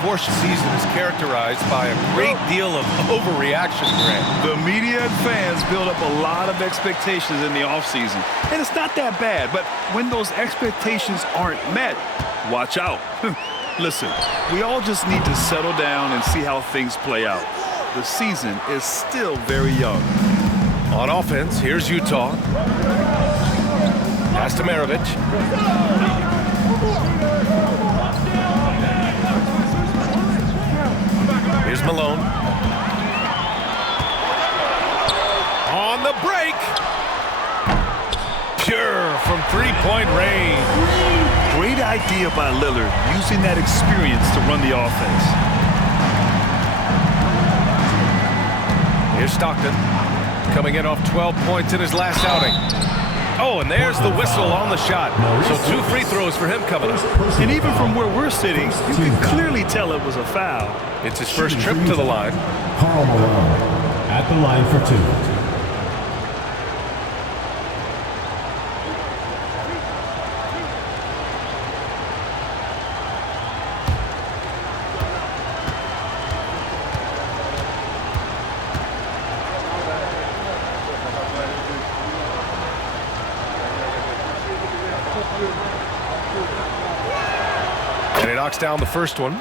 Portion season is characterized by a great deal of overreaction, Grant. The media and fans build up a lot of expectations in the offseason. And it's not that bad, but when those expectations aren't met, watch out. Listen, we all just need to settle down and see how things play out. The season is still very young. On offense, here's Utah. Pass to Maravich. Here's Malone. On the break. Pure from three-point range. Great idea by Lillard, using that experience to run the offense. Here's Stockton. Coming in off 12 points in his last outing. Oh, and there's the whistle on the shot. So 2 free throws for him coming up. And even from where we're sitting, you can clearly tell it was a foul. It's his first trip to the line. Karl Malone at the line for 2. And he knocks down the first one.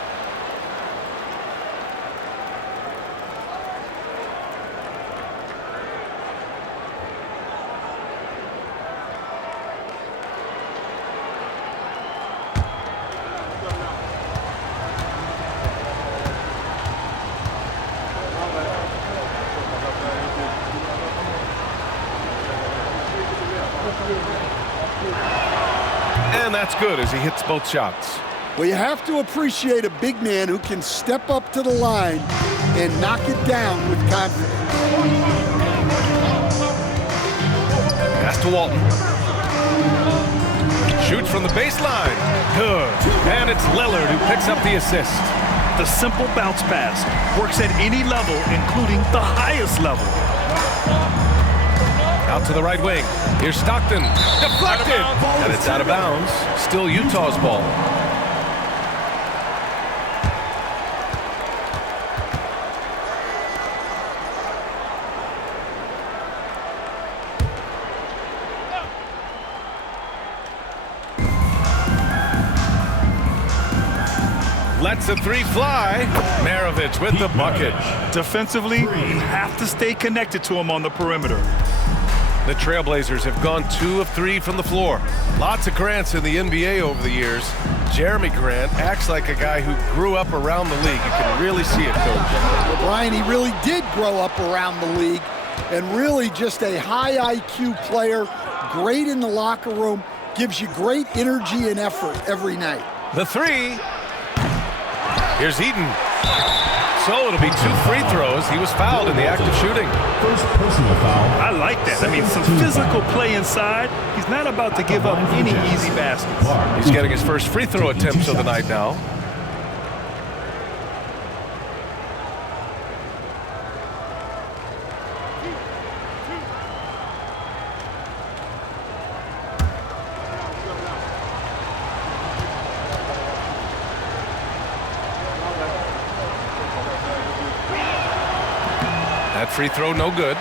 And that's good as he hits both shots. Well, you have to appreciate a big man who can step up to the line and knock it down with confidence. Pass to Walton. Shoots from the baseline. Good. And it's Lillard who picks up the assist. The simple bounce pass works at any level, including the highest level. Out to the right wing. Here's Stockton. Deflected. And it's out of bounds. Still Utah's ball. Lets the 3 fly. Maravich with the bucket. Defensively, you have to stay connected to him on the perimeter. The Trailblazers have gone 2 of 3 from the floor. Lots of Grants in the NBA over the years. Jeremy Grant acts like a guy who grew up around the league. You can really see it, Coach. Well, Brian, he really did grow up around the league and really just a high IQ player, great in the locker room, gives you great energy and effort every night. The 3. Here's Eaton. So it'll be 2 free throws. He was fouled in the act of shooting. First personal foul. I like that. I mean, some physical play inside. He's not about to give up any easy baskets. He's getting his first free throw attempts of the night now. That free throw, no good.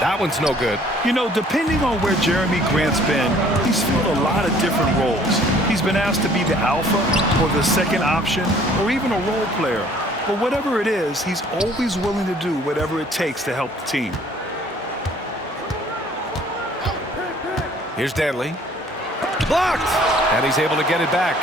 That one's no good. You know, depending on where Jeremy Grant's been, he's filled a lot of different roles. He's been asked to be the alpha or the second option or even a role player. But whatever it is, he's always willing to do whatever it takes to help the team. Here's Danley. Blocked! And he's able to get it back.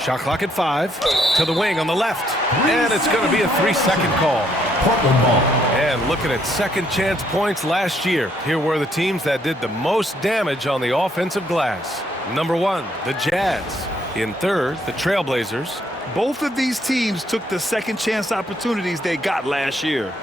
Shot clock at 5. To the wing on the left. And it's going to be a 3-second call. Portland ball. And looking at second chance points last year, here were the teams that did the most damage on the offensive glass. Number 1, the Jazz. In third, the Trailblazers. Both of these teams took the second chance opportunities they got last year.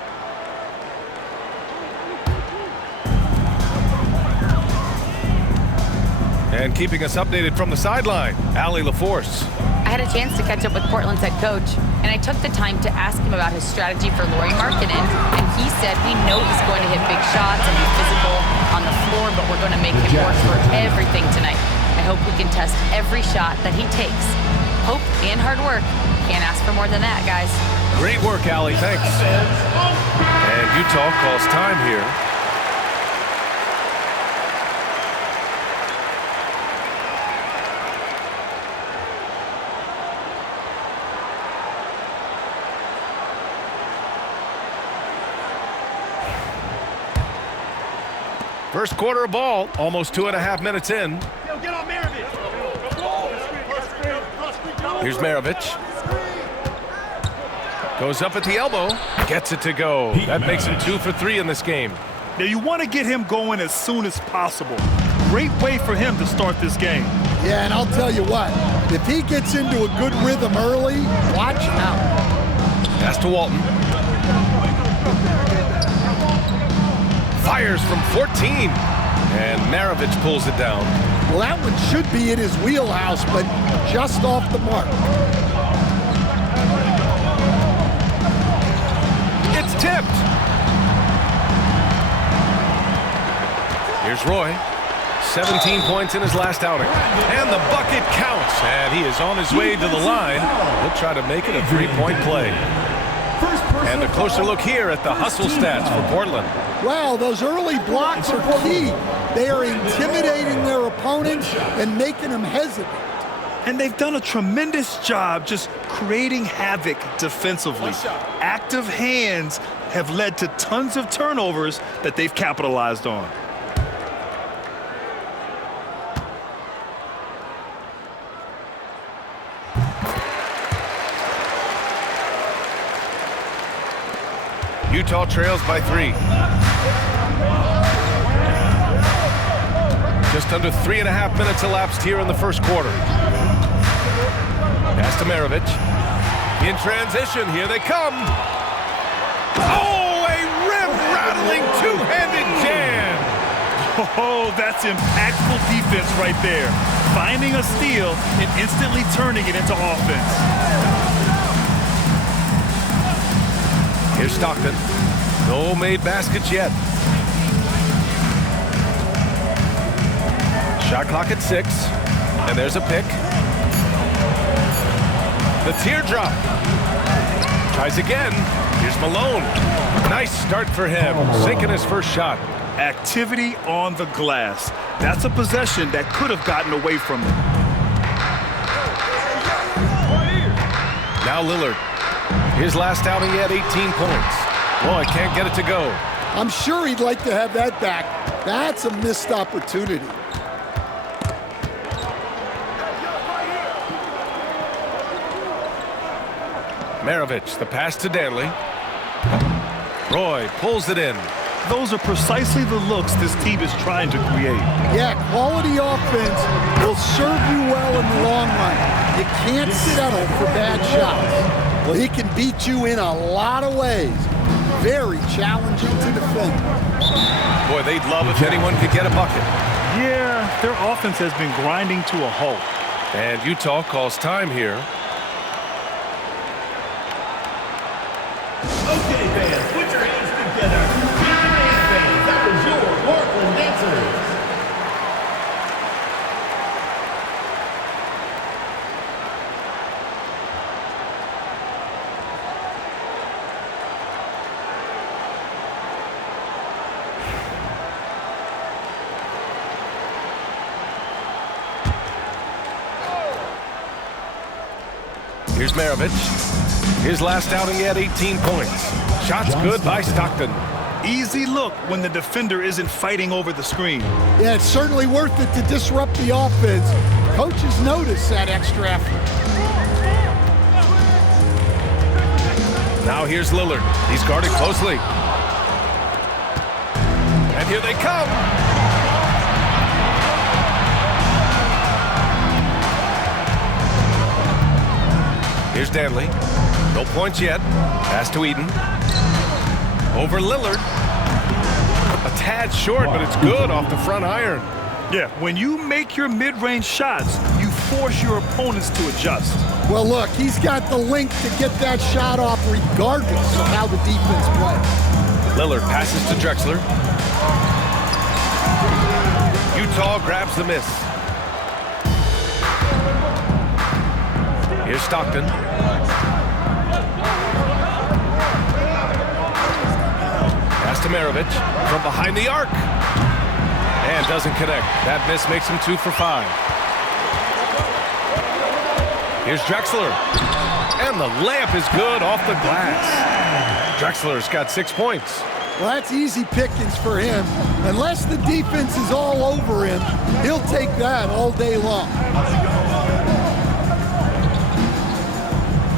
And keeping us updated from the sideline, Allie LaForce. I had a chance to catch up with Portland's head coach, and I took the time to ask him about his strategy for Lauri Markkanen, and he said we know he's going to hit big shots and be physical on the floor, but we're going to make him work for everything tonight. I hope we can test every shot that he takes. Hope and hard work. Can't ask for more than that, guys. Great work, Allie. Thanks. And Utah calls time here. First quarter of ball, almost 2.5 minutes in. Here's Maravich. Goes up at the elbow, gets it to go. That makes him 2 for 3 in this game. Now you want to get him going as soon as possible. Great way for him to start this game. Yeah, and I'll tell you what, if he gets into a good rhythm early, watch out. Pass to Walton. Fires from 14, and Maravich pulls it down. Well, that one should be in his wheelhouse, but just off the mark. It's tipped. Here's Roy. 17 points in his last outing. And the bucket counts, and he is on his way to the line. He'll try to make it a three-point play. And a closer look here at the hustle stats for Portland. Wow, those early blocks are key. They are intimidating their opponents and making them hesitant. And they've done a tremendous job just creating havoc defensively. Active hands have led to tons of turnovers that they've capitalized on. Utah trails by 3. Just under 3.5 minutes elapsed here in the first quarter. Pass to Maravich. In transition, here they come. Oh, a rim-rattling two-handed jam. Oh, that's impactful defense right there. Finding a steal and instantly turning it into offense. Here's Stockton. No made baskets yet. Shot clock at 6. And there's a pick. The teardrop. Tries again. Here's Malone. Nice start for him. Sinking his first shot. Activity on the glass. That's a possession that could have gotten away from him. Now Lillard. His last outing, he had 18 points. Boy, can't get it to go. I'm sure he'd like to have that back. That's a missed opportunity. Maravich, the pass to Danley. Roy pulls it in. Those are precisely the looks this team is trying to create. Yeah, quality offense will serve you well in the long run. You can't settle for bad shots. Well, he can beat you in a lot of ways. Very challenging to defend. Boy, they'd love if anyone could get a bucket. Yeah, their offense has been grinding to a halt. And Utah calls time here. Okay, fans, put your hands together. NBA fans, that was your Portland dancers. Here's Maravich. His last outing, he had 18 points. Shots good by Stockton. Easy look when the defender isn't fighting over the screen. Yeah, it's certainly worth it to disrupt the offense. Coaches notice that extra effort. Now here's Lillard. He's guarded closely. And here they come. Here's Danley. No points yet. Pass to Eden. Over Lillard. A tad short, but it's good off the front iron. Yeah, when you make your mid-range shots, you force your opponents to adjust. Well, look, he's got the length to get that shot off regardless of how the defense plays. Lillard passes to Drexler. Utah grabs the miss. Here's Stockton. Pass to Maravich from behind the arc. And doesn't connect. That miss makes him 2 for 5. Here's Drexler. And the layup is good off the glass. Drexler's got 6 points. Well, that's easy pickings for him. Unless the defense is all over him, he'll take that all day long.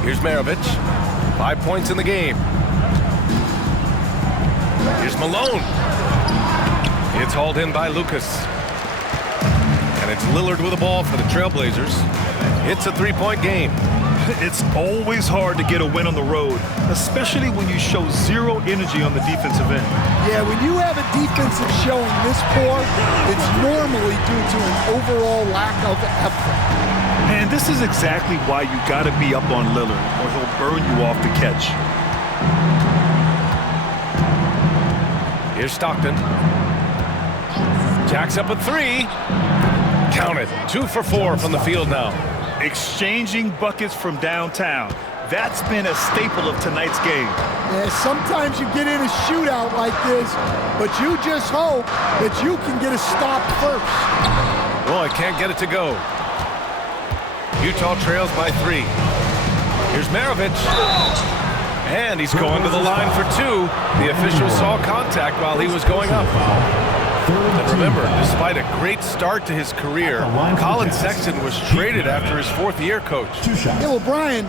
Here's Maravich. 5 points in the game. Here's Malone. It's hauled in by Lucas. And it's Lillard with the ball for the Trailblazers. It's a 3-point game. It's always hard to get a win on the road, especially when you show zero energy on the defensive end. Yeah, when you have a defensive showing this poor, it's normally due to an overall lack of effort. And this is exactly why you got to be up on Lillard, or he'll burn you off the catch. Here's Stockton. Jacks up a 3. Count it. 2 for 4 from the field now. Exchanging buckets from downtown. That's been a staple of tonight's game. Yeah, sometimes you get in a shootout like this, but you just hope that you can get a stop first. Roy can't get it to go. Utah trails by 3. Here's Maravich. And he's going to the line for 2. The official saw contact while he was going up. And remember, despite a great start to his career, Colin Sexton was traded after his 4th year, Coach. Yeah, well, Brian,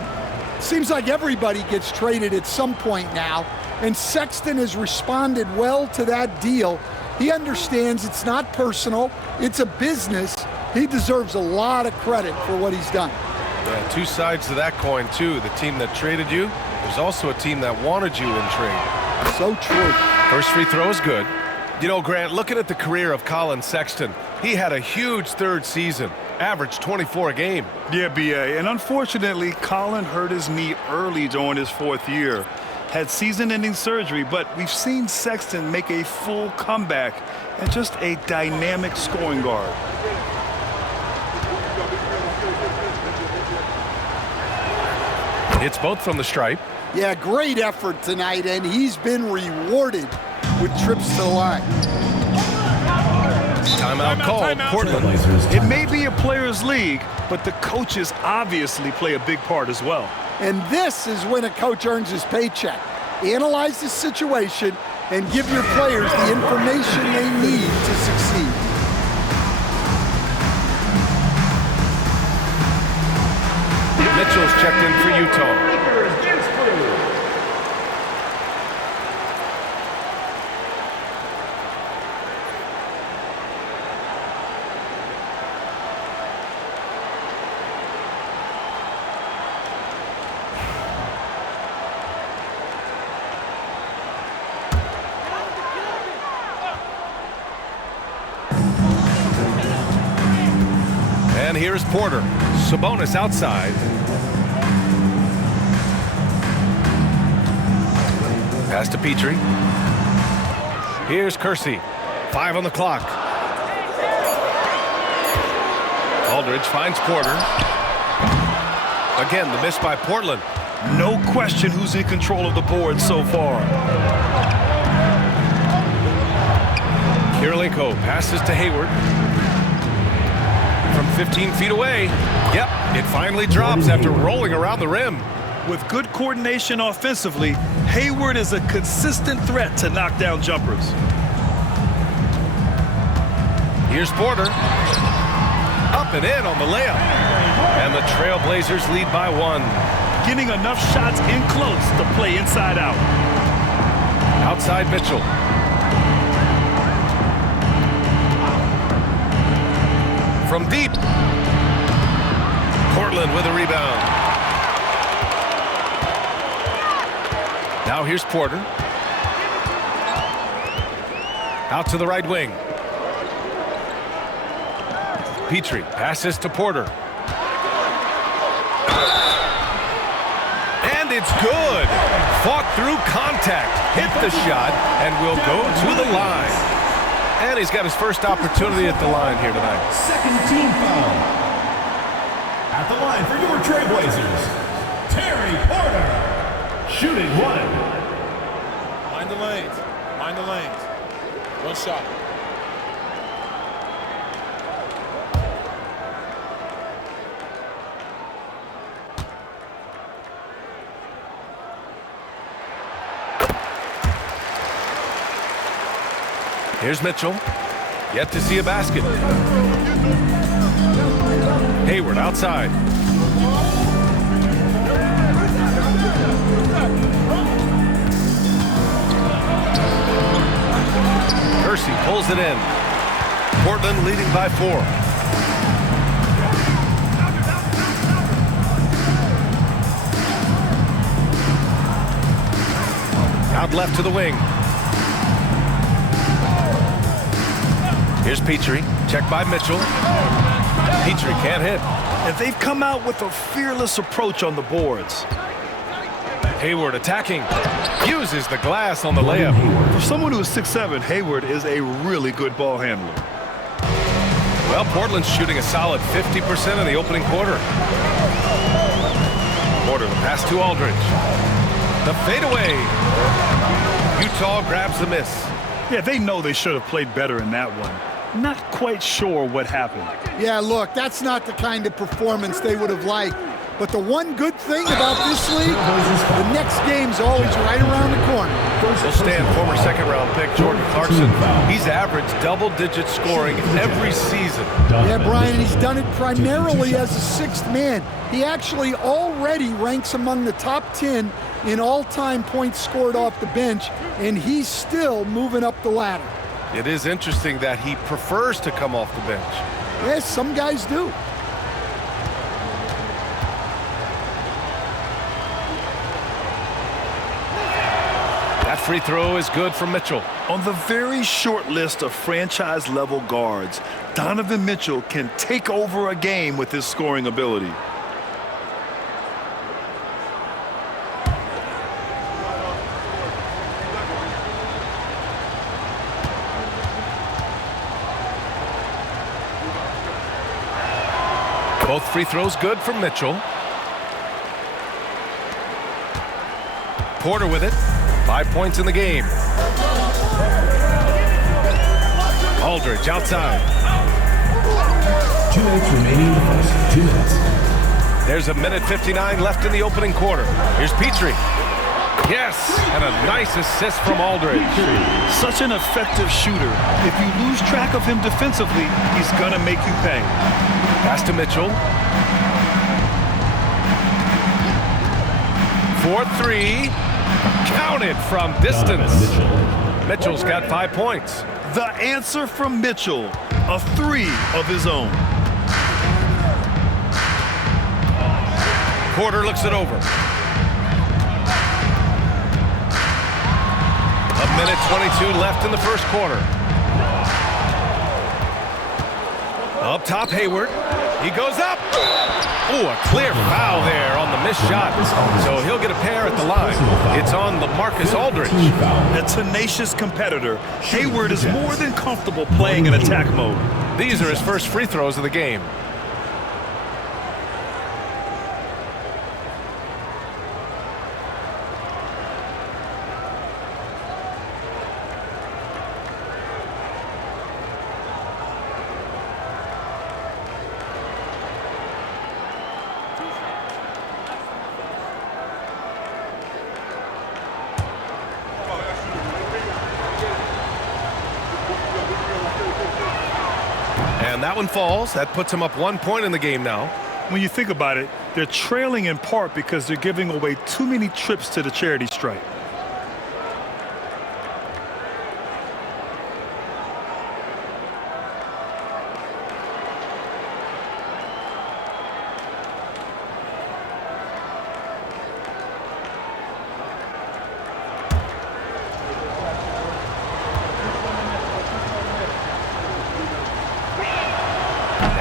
seems like everybody gets traded at some point now, and Sexton has responded well to that deal. He understands it's not personal, it's a business. He deserves a lot of credit for what he's done. Yeah, 2 sides to that coin, too. The team that traded you, there's also a team that wanted you in trade. So true. First free throw is good. You know, Grant, looking at the career of Colin Sexton, he had a huge 3rd season, averaged 24 a game. Yeah, B.A., and unfortunately, Colin hurt his knee early during his 4th year. Had season-ending surgery, but we've seen Sexton make a full comeback and just a dynamic scoring guard. It's both from the stripe. Yeah, great effort tonight, and he's been rewarded with trips to the line. Timeout called, Portland. It may be a players' league, but the coaches obviously play a big part as well. And this is when a coach earns his paycheck. Analyze the situation and give your players the information they need to succeed. Mitchell's checked in for Utah. And here's Porter. Sabonis outside. Pass to Petrie. Here's Kersey. 5 on the clock. Aldridge finds Porter. Again, the miss by Portland. No question who's in control of the board so far. Kirilenko passes to Hayward. From 15 feet away. Yep, it finally drops after rolling around the rim. With good coordination offensively, Hayward is a consistent threat to knock down jumpers. Here's Porter. Up and in on the layup. And the Trailblazers lead by 1. Getting enough shots in close to play inside out. Outside Mitchell. From deep. Portland with a rebound. Now here's Porter. Out to the right wing. Petrie passes to Porter. And it's good. Fought through contact, hit the shot, and will go to the line. And he's got his first opportunity at the line here tonight. Second team foul. At the line for your Trailblazers, Terry Porter. Shooting one. Mind the lanes. Mind the lanes. One shot. Here's Mitchell. Yet to see a basket. Hayward outside. Kersey pulls it in. Portland leading by 4. Out left to the wing. Here's Petrie. Checked by Mitchell. Petrie can't hit. And they've come out with a fearless approach on the boards. Hayward attacking. Uses the glass on the layup. For someone who is 6'7", Hayward is a really good ball handler. Well, Portland's shooting a solid 50% in the opening quarter. Porter, the pass to Aldridge. The fadeaway. Utah grabs the miss. Yeah, they know they should have played better in that one. Not quite sure what happened. Yeah, look, that's not the kind of performance they would have liked. But the one good thing about this league, the next game's always right around the corner. Will stand former second-round pick Jordan Clarkson. He's averaged double-digit scoring every season. Yeah, Brian, he's done it primarily as a sixth man. He actually already ranks among the top 10 in all-time points scored off the bench, and he's still moving up the ladder. It is interesting that he prefers to come off the bench. Yes, some guys do. That free throw is good for Mitchell. On the very short list of franchise-level guards, Donovan Mitchell can take over a game with his scoring ability. Both free throws good for Mitchell. Porter with it. 5 points in the game. Aldridge outside. 2 minutes remaining in the first. 2 minutes. There's 1:59 left in the opening quarter. Here's Petrie. Yes, and a nice assist from Aldridge. Such an effective shooter. If you lose track of him defensively, he's gonna make you pay. Pass to Mitchell. 4-3. Counted from distance. Mitchell's got 5 points. The answer from Mitchell, a 3 of his own. Porter looks it over. 1:22 left in the first quarter. Up top, Hayward. He goes up. Oh, a clear foul there on the missed shot. So he'll get a pair at the line. It's on LaMarcus Aldridge. A tenacious competitor, Hayward is more than comfortable playing in attack mode. These are his first free throws of the game. And that one falls. That puts him up 1 point in the game now. When you think about it, they're trailing in part because they're giving away too many trips to the charity stripe.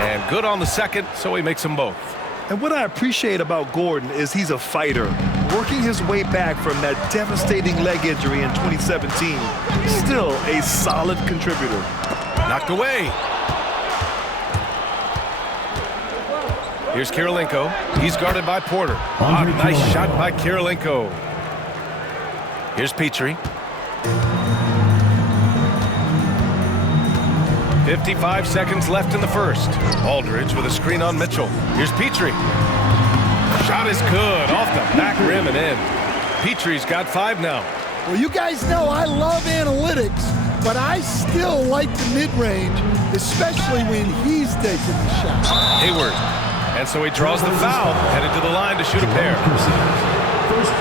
And good on the second, so he makes them both. And what I appreciate about Gordon is he's a fighter, working his way back from that devastating leg injury in 2017. Still a solid contributor. Knocked away. Here's Kirilenko. He's guarded by Porter. Nice shot by Kirilenko. Here's Petrie. 55 seconds left in the first. Aldridge with a screen on Mitchell. Here's Petrie. Shot is good. Off the back rim and in. Petrie's got 5 now. Well, you guys know I love analytics, but I still like the mid-range, especially when he's taking the shot. Hayward. And so he draws the foul, headed to the line to shoot a pair.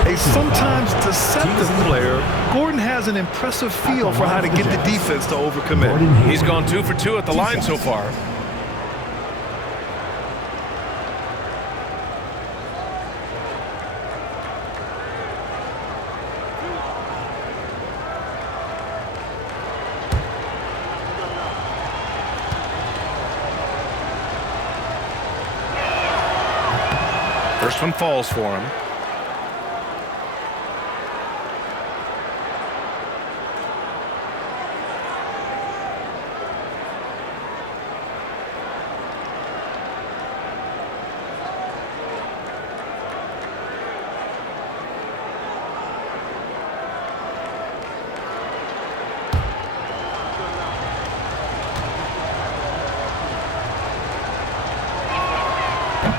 A sometimes deceptive player, Gordon has an impressive feel for how to get the defense to overcommit. He's gone 2 for 2 at the line so far. First one falls for him.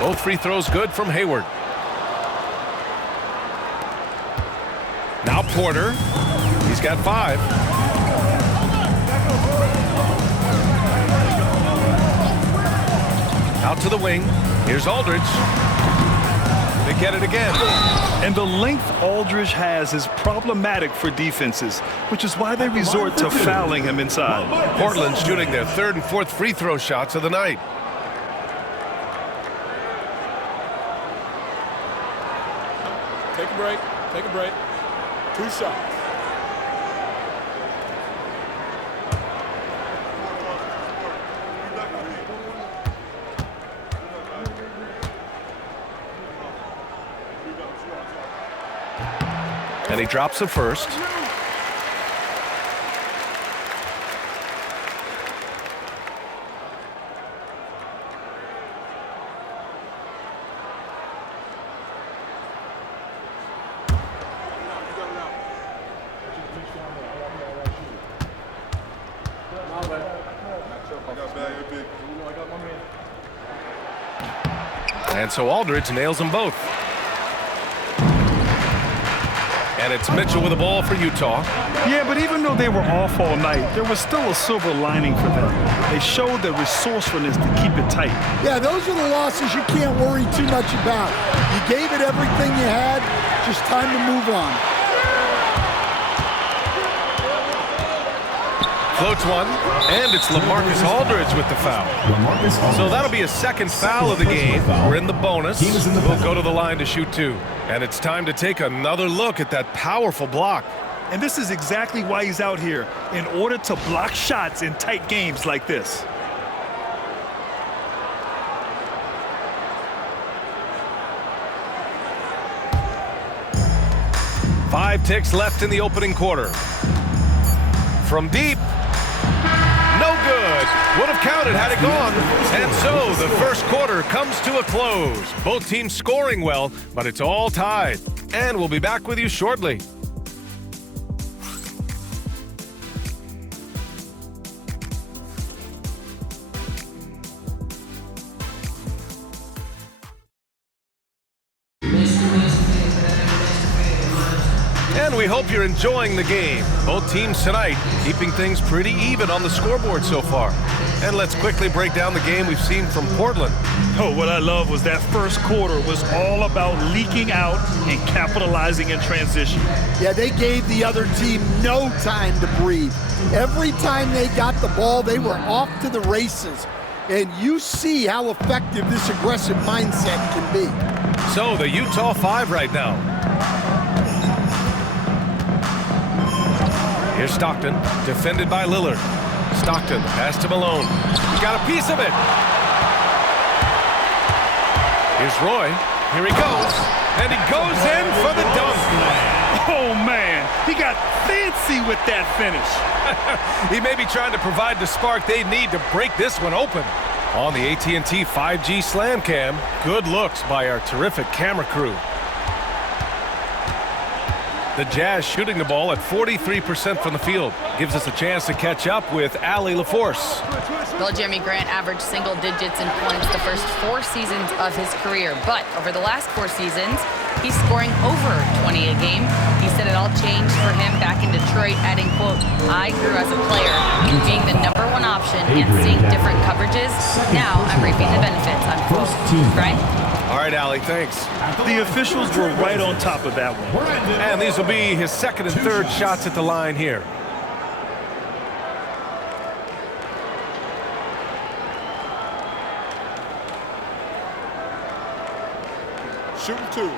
Both free throws good from Hayward. Now Porter. He's got 5. Out to the wing. Here's Aldridge. They get it again. And the length Aldridge has is problematic for defenses, which is why they resort to fouling him inside. Portland's shooting their 3rd and 4th free throw shots of the night. Take a break. Take a break. 2 shots. And he drops the first. And so Aldridge nails them both. And it's Mitchell with the ball for Utah. Yeah, but even though they were off all night, there was still a silver lining for them. They showed their resourcefulness to keep it tight. Yeah, those are the losses you can't worry too much about. You gave it everything you had, just time to move on. Floats one, and it's LaMarcus Aldridge with the foul. So that'll be a 2nd foul of the game. We're in the bonus. We'll go to the line to shoot 2. And it's time to take another look at that powerful block. And this is exactly why he's out here, in order to block shots in tight games like this. Five ticks left in the opening quarter. From deep. No good. Would have counted had it gone. And so the first quarter comes to a close. Both teams scoring well, but it's all tied. And we'll be back with you shortly. And we hope you're enjoying the game. Both teams tonight keeping things pretty even on the scoreboard so far. And let's quickly break down the game we've seen from Portland. Oh, what I love was that first quarter was all about leaking out and capitalizing in transition. Yeah, they gave the other team no time to breathe. Every time they got the ball, they were off to the races. And you see how effective this aggressive mindset can be. So the Utah 5 right now. Here's Stockton, defended by Lillard. Stockton, pass to Malone. He got a piece of it. Here's Roy. Here he goes. And he goes in for the dunk. Oh, man. He got fancy with that finish. He may be trying to provide the spark they need to break this one open. On the AT&T 5G Slam Cam, good looks by our terrific camera crew. The Jazz shooting the ball at 43% from the field. Gives us a chance to catch up with Allie LaForce. Well, Jeremy Grant averaged single digits in points the first 4 seasons of his career. But over the last 4 seasons, he's scoring over 20 a game. He said it all changed for him back in Detroit, adding, quote, "I grew as a player, being the #1 option and seeing different coverages. Now I'm reaping the benefits," unquote. Brian? All right, Allie, thanks. The officials were right on top of that one. And these will be his second and third shots at the line here. Shooting 2.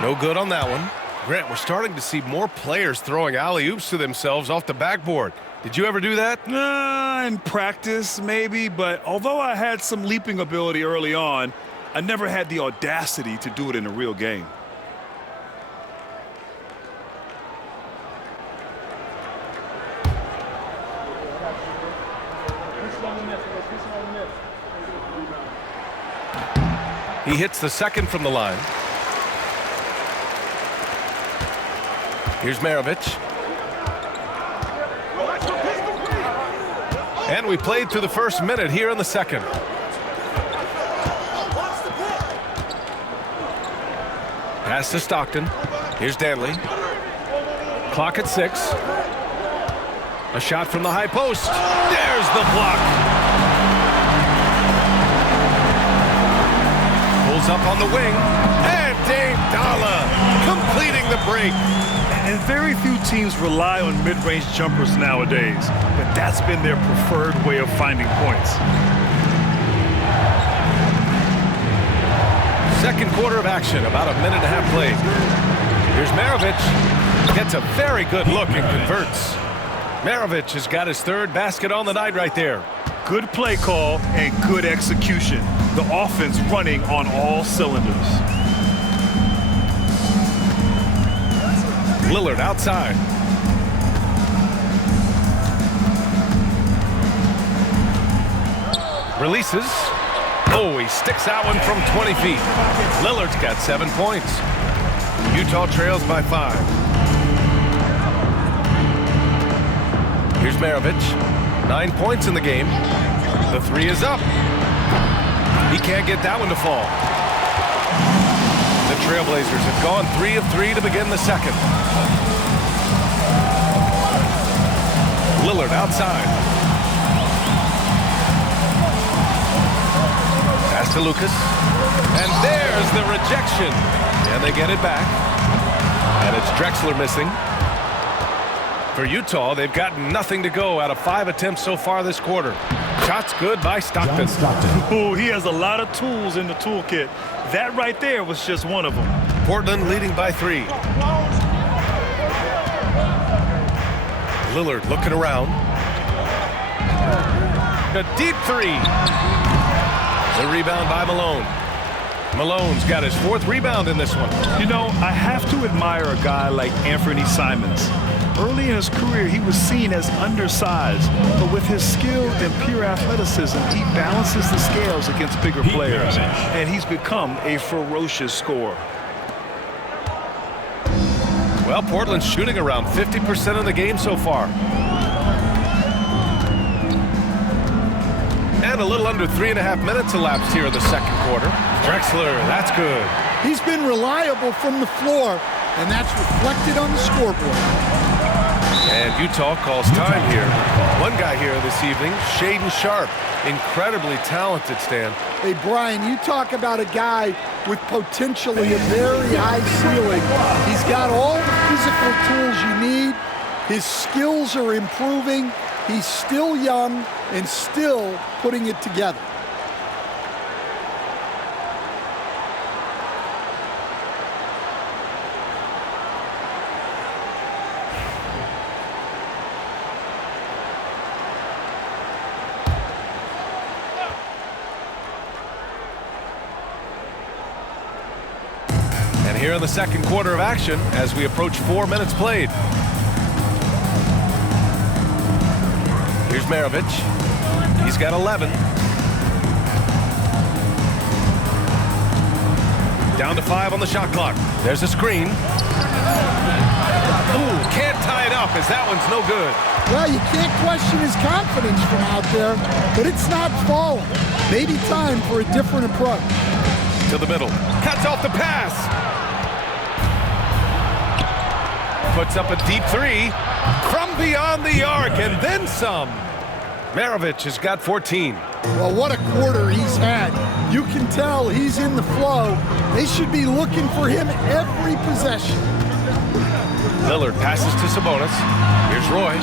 No good on that one. Grant, we're starting to see more players throwing alley-oops to themselves off the backboard. Did you ever do that? In practice, maybe, but although I had some leaping ability early on, I never had the audacity to do it in a real game. He hits the second from the line. Here's Maravich. And we played through the first minute here in the second. Pass to Stockton. Here's Danley. Clock at 6. A shot from the high post. There's the block. Pulls up on the wing. And Dame Dalla completing the break. And very few teams rely on mid-range jumpers nowadays, but that's been their preferred way of finding points. Second quarter of action, about a minute and a half played. Here's Maravich. Gets a very good look and converts. Maravich has got his third basket on the night right there. Good play call and good execution. The offense running on all cylinders. Lillard outside. Releases. Oh, he sticks that one from 20 feet. Lillard's got 7 points. Utah trails by 5. Here's Maravich. 9 points in the game. The 3 is up. He can't get that one to fall. The Trailblazers have gone 3 of 3 to begin the second. Lillard outside. Pass to Lucas. And there's the rejection. And they get it back. And it's Drexler missing. For Utah, they've got nothing to go out of 5 attempts so far this quarter. Shots good by Stockton. Oh, he has a lot of tools in the toolkit. That right there was just one of them. Portland leading by 3. Lillard looking around. A deep 3. The rebound by Malone. Malone's got his 4th rebound in this one. You know, I have to admire a guy like Anthony Simons. Early in his career, he was seen as undersized, but with his skill and pure athleticism, he balances the scales against bigger players, and he's become a ferocious scorer. Well, Portland's shooting around 50% of the game so far. And a little under 3.5 minutes elapsed here in the second quarter. Drexler, that's good. He's been reliable from the floor, and that's reflected on the scoreboard. And Utah calls time here. One guy here this evening, Shaedon Sharpe. Incredibly talented, Stan. Hey, Brian, you talk about a guy with potentially a very high ceiling. He's got all the physical tools you need. His skills are improving. He's still young and still putting it together. here in the second quarter of action as we approach 4 minutes played. Here's Maravich. He's got 11. Down to 5 on the shot clock. There's a screen. Ooh, can't tie it up as that one's no good. Well, you can't question his confidence from out there, but it's not falling. Maybe time for a different approach. To the middle. Cuts off the pass. Puts up a deep three. From beyond the arc and then some. Maravich has got 14. Well, what a quarter he's had. You can tell he's in the flow. They should be looking for him every possession. Lillard passes to Sabonis. Here's Roy.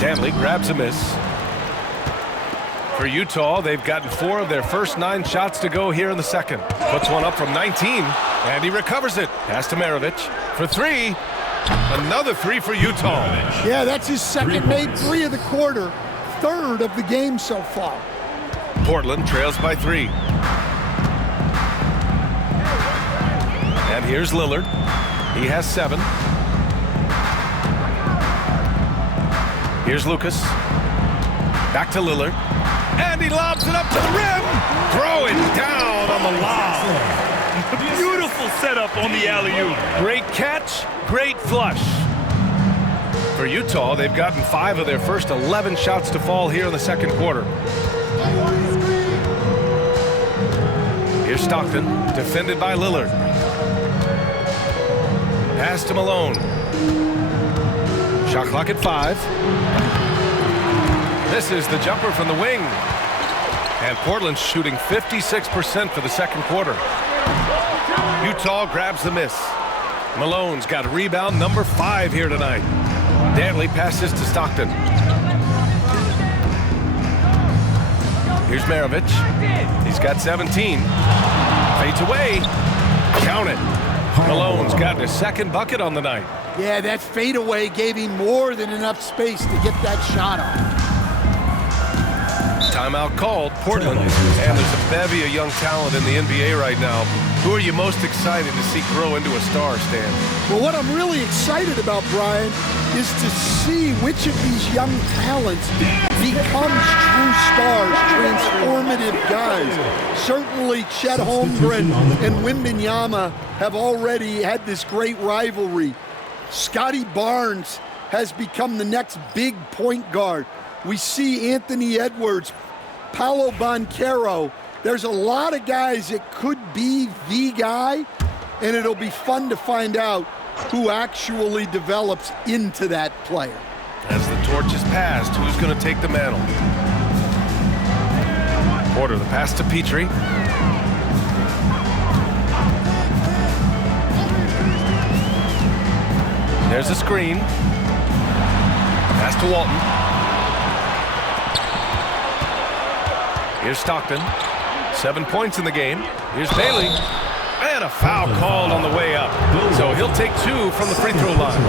Danley grabs a miss. For Utah, they've gotten 4 of their first 9 shots to go here in the second. Puts one up from 19, and he recovers it. Pass to Maravich for 3. Another 3 for Utah. Yeah, that's his second made 3 of the quarter. 3rd of the game so far. Portland trails by 3. And here's Lillard. He has 7. Here's Lucas. Back to Lillard. And he lobs it up to the rim. Throw it down on the lob. Beautiful setup on the alley-oop. Great catch, great flush. For Utah, they've gotten 5 of their first 11 shots to fall here in the second quarter. Here's Stockton, defended by Lillard. Pass to Malone. Shot clock at 5. This is the jumper from the wing. And Portland's shooting 56% for the second quarter. Utah grabs the miss. Malone's got rebound number 5 here tonight. Danley passes to Stockton. Here's Maravich. He's got 17. Fades away. Count it. Malone's gotten his second bucket on the night. Yeah, that fadeaway gave him more than enough space to get that shot off. Timeout called, Portland. And there's a bevy of young talent in the NBA right now. Who are you most excited to see grow into a star, Stan? Well, what I'm really excited about, Brian, is to see which of these young talents becomes true stars, transformative guys. Certainly Chet Holmgren and Wembanyama have already had this great rivalry. Scotty Barnes has become the next big point guard. We see Anthony Edwards, Paolo Banchero. There's a lot of guys that could be the guy, and it'll be fun to find out who actually develops into that player. As the torch is passed, who's going to take the mantle? Porter, the pass to Petrie. There's a screen. Pass to Walton. Here's Stockton. 7 points in the game. Here's Bailey. And a foul called on the way up. So he'll take 2 from the free throw line.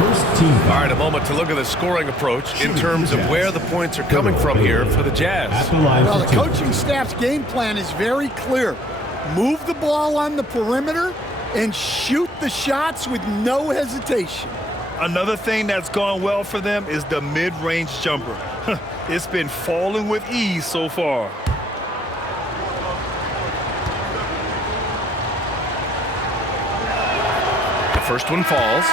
All right, a moment to look at the scoring approach in terms of where the points are coming from here for the Jazz. Well, the coaching staff's game plan is very clear. Move the ball on the perimeter and shoot the shots with no hesitation. Another thing that's gone well for them is the mid-range jumper. It's been falling with ease so far. The first one falls.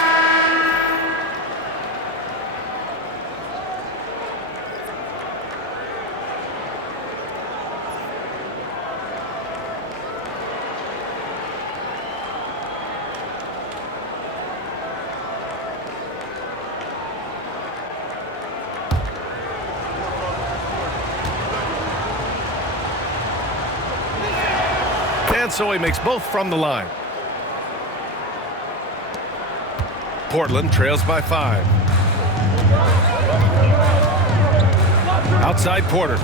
And so he makes both from the line. Portland trails by 5. Outside Porter.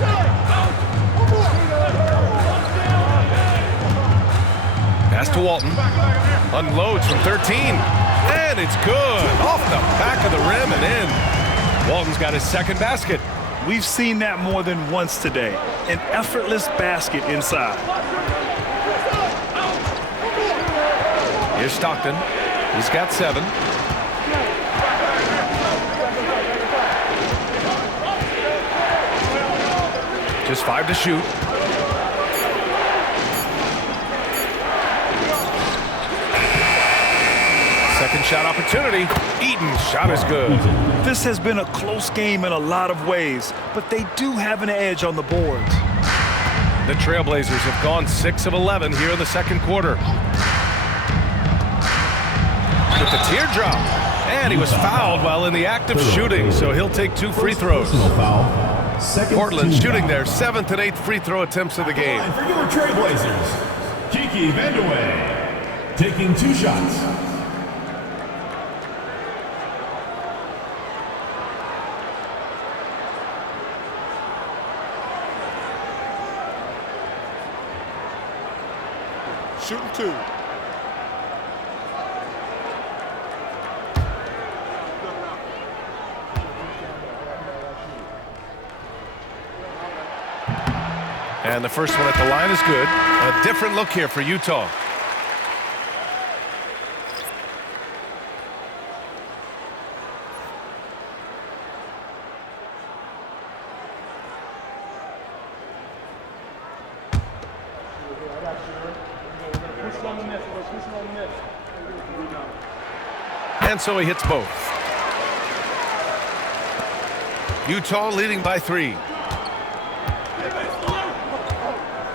Pass to Walton. Unloads from 13. And it's good. Off the back of the rim and in. Walton's got his second basket. We've seen that more than once today. An effortless basket inside. Here's Stockton. He's got 7. Just 5 to shoot. Second shot opportunity. Eaton's shot is good. This has been a close game in a lot of ways, but they do have an edge on the boards. The Trailblazers have gone 6 of 11 here in the second quarter. With the teardrop. And he was fouled while in the act of shooting, so he'll take 2 free throws. Portland shooting their 7th and 8th free throw attempts of the game. For your Trailblazers, Kiki Vandeweghe taking 2 shots. Shooting 2. And the first one at the line is good. A different look here for Utah. And so he hits both. Utah leading by 3.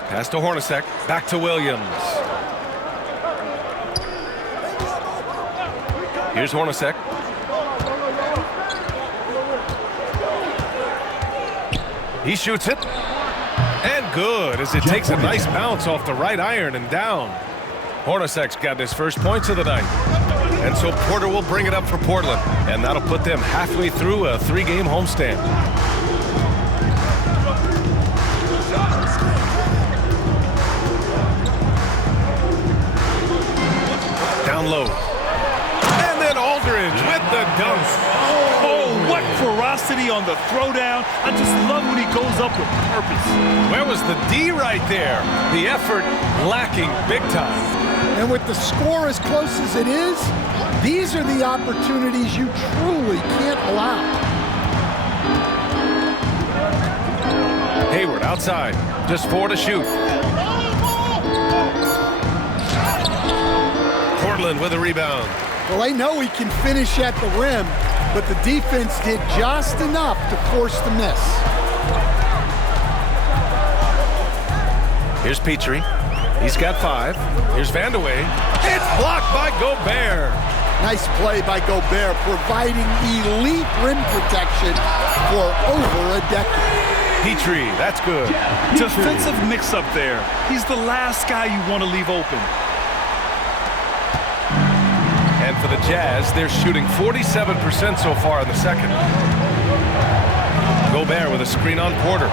Pass to Hornacek, back to Williams. Here's Hornacek. He shoots it. And good, as it takes a nice bounce off the right iron and down. Hornacek's got his first points of the night. And so Porter will bring it up for Portland. And that'll put them halfway through a 3-game homestand. Down low. And then Aldridge with the dunk. Oh, what ferocity on the throwdown. I just love when he goes up with purpose. Where was the D right there? The effort lacking big time. And with the score as close as it is, these are the opportunities you truly can't allow. Hayward outside. Just 4 to shoot. Portland with a rebound. Well, they know he can finish at the rim, but the defense did just enough to force the miss. Here's Petrie. He's got 5. Here's Vandeweghe. It's blocked by Gobert. Nice play by Gobert, providing elite rim protection for over a decade. Petrie, that's good. Defensive mix-up there. He's the last guy you want to leave open. And for the Jazz, they're shooting 47% so far in the second. Gobert with a screen on Porter.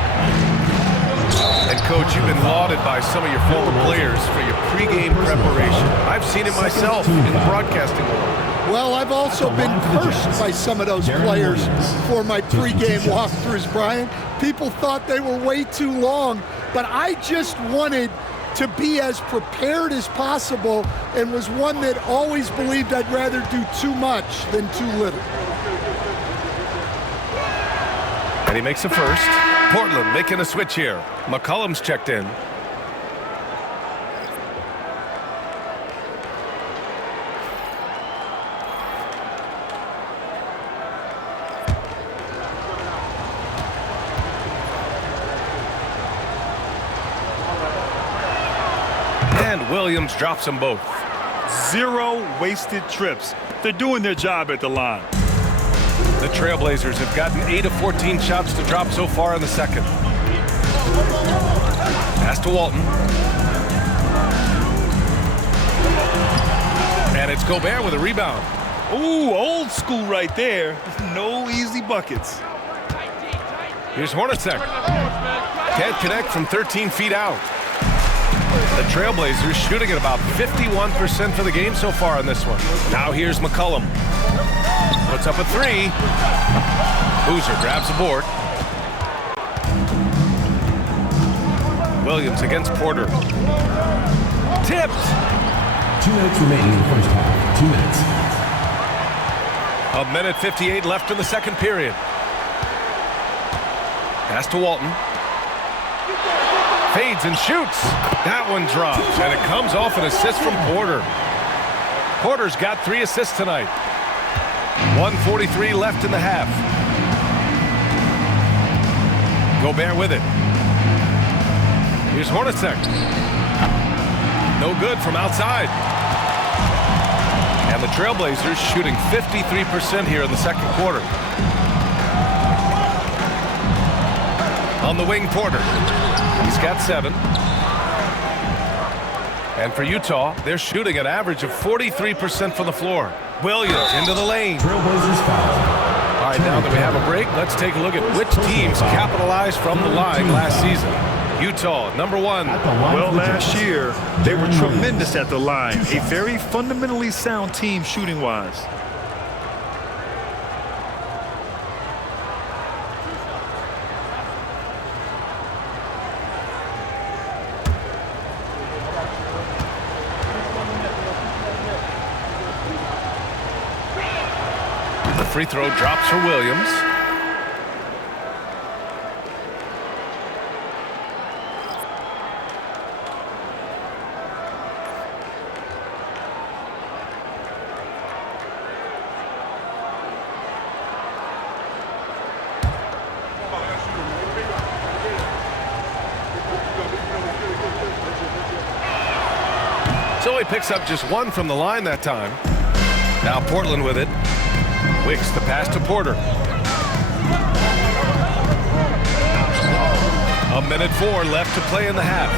And, Coach, you've been lauded by some of your former players for your pregame preparation. I've seen it myself in the broadcasting world. Well, I've also been cursed by some of those players for my pregame walkthroughs, Brian. People thought they were way too long, but I just wanted to be as prepared as possible and was one that always believed I'd rather do too much than too little. And he makes a first. Portland making a switch here. McCollum's checked in. And Williams drops them both. 0 wasted trips. They're doing their job at the line. The Trailblazers have gotten 8 of 14 shots to drop so far in the second. Pass to Walton. And it's Gobert with a rebound. Ooh, old school right there. No easy buckets. Here's Hornacek. Can't connect from 13 feet out. The Trailblazers shooting at about 51% for the game so far in this one. Now here's McCollum. Puts up a 3. Boozer grabs the board. Williams against Porter. Tipped. 2 minutes remaining in the first half. 2 minutes. A minute 58 left in the second period. Pass to Walton. Fades and shoots. That one drops, and it comes off an assist from Porter. Porter's got 3 assists tonight. 1:43 left in the half. Gobert with it. Here's Hornacek. No good from outside. And the Trailblazers shooting 53% here in the second quarter. On the wing, Porter. He's got 7. And for Utah, they're shooting an average of 43% from the floor. Williams into the lane. Trailblazers foul. All right, now that we have a break, let's take a look at which teams capitalized from the line last season. Utah, number 1. Well, last year, they were tremendous at the line. A very fundamentally sound team shooting-wise. The free throw drops for Williams. So he picks up just 1 from the line that time. Now Portland with it. Wicks the pass to Porter. A minute 4 left to play in the half.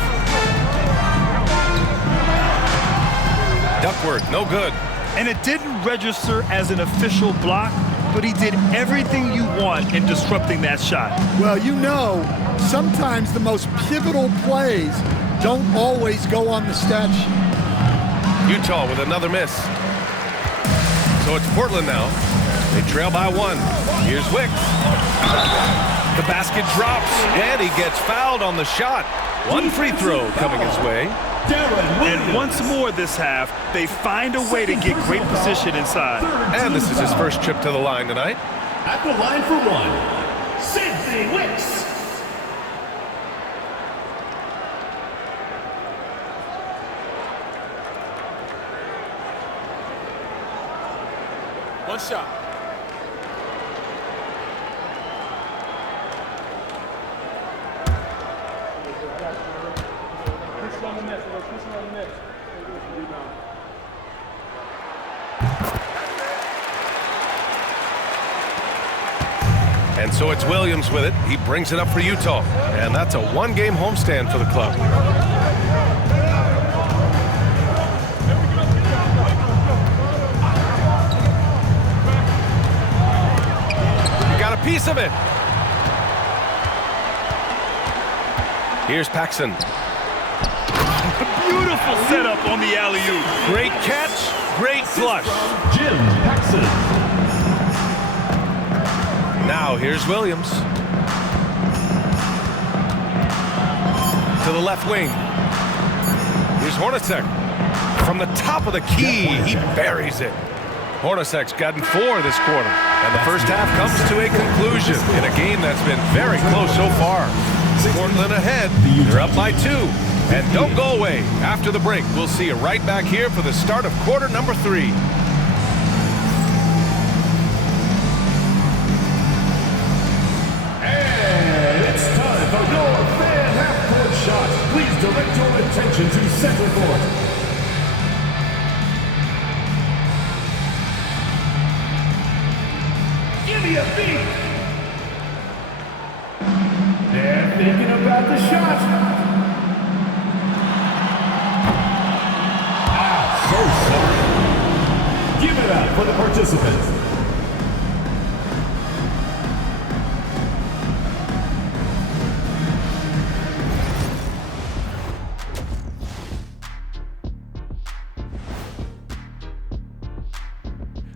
Duckworth, no good. And it didn't register as an official block, but he did everything you want in disrupting that shot. Well, you know, sometimes the most pivotal plays don't always go on the stat sheet. Utah with another miss. So it's Portland now. They trail by 1. Here's Wicks. The basket drops, and he gets fouled on the shot. 1 free throw coming his way. And once more this half, they find a way to get great position inside. And this is his first trip to the line tonight. At the line for 1, Sidney Wicks. One shot. And so it's Williams with it. He brings it up for Utah. And that's a 1-game homestand for the club. You got a piece of it. Here's Paxson. Beautiful setup on the alley-oop. Great catch, great flush. Jim Paxson. Now here's Williams. To the left wing. Here's Hornacek. From the top of the key, he buries it. Hornacek's gotten 4 this quarter. And the first half comes to a conclusion in a game that's been very close so far. Portland ahead. They're up by 2. And don't go away. After the break, we'll see you right back here for the start of quarter number 3. Please direct your attention to center court. Give me a beat. They're thinking about the shot. So sorry. Give it up for the participants.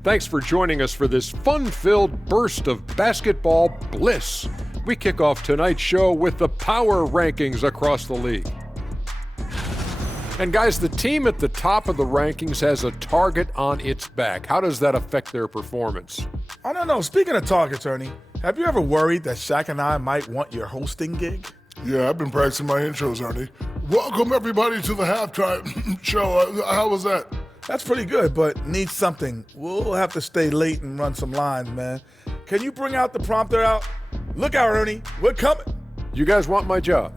Thanks for joining us for this fun-filled burst of basketball bliss. We kick off tonight's show with the power rankings across the league. And guys, the team at the top of the rankings has a target on its back. How does that affect their performance? I don't know. Speaking of targets, Ernie, have you ever worried that Shaq and I might want your hosting gig? Yeah, I've been practicing my intros, Ernie. Welcome, everybody, to the halftime show. How was that? That's pretty good, but needs something. We'll have to stay late and run some lines, man. Can you bring out the prompter out? Look out, Ernie. We're coming. You guys want my job?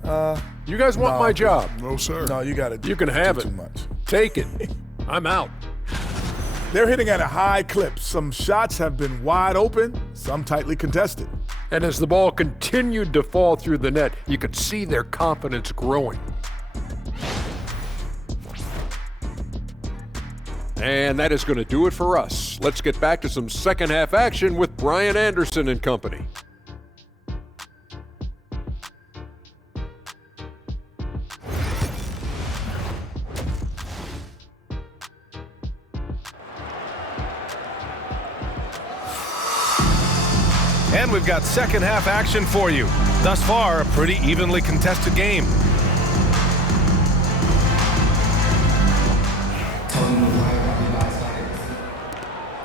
You guys want my job? No, sir. No, you got to do You can have it. too much. Take it. I'm out. They're hitting at a high clip. Some shots have been wide open, some tightly contested. And as the ball continued to fall through the net, you could see their confidence growing. And that is going to do it for us. Let's get back to some second half action with Brian Anderson and company. And we've got second half action for you. Thus far, a pretty evenly contested game.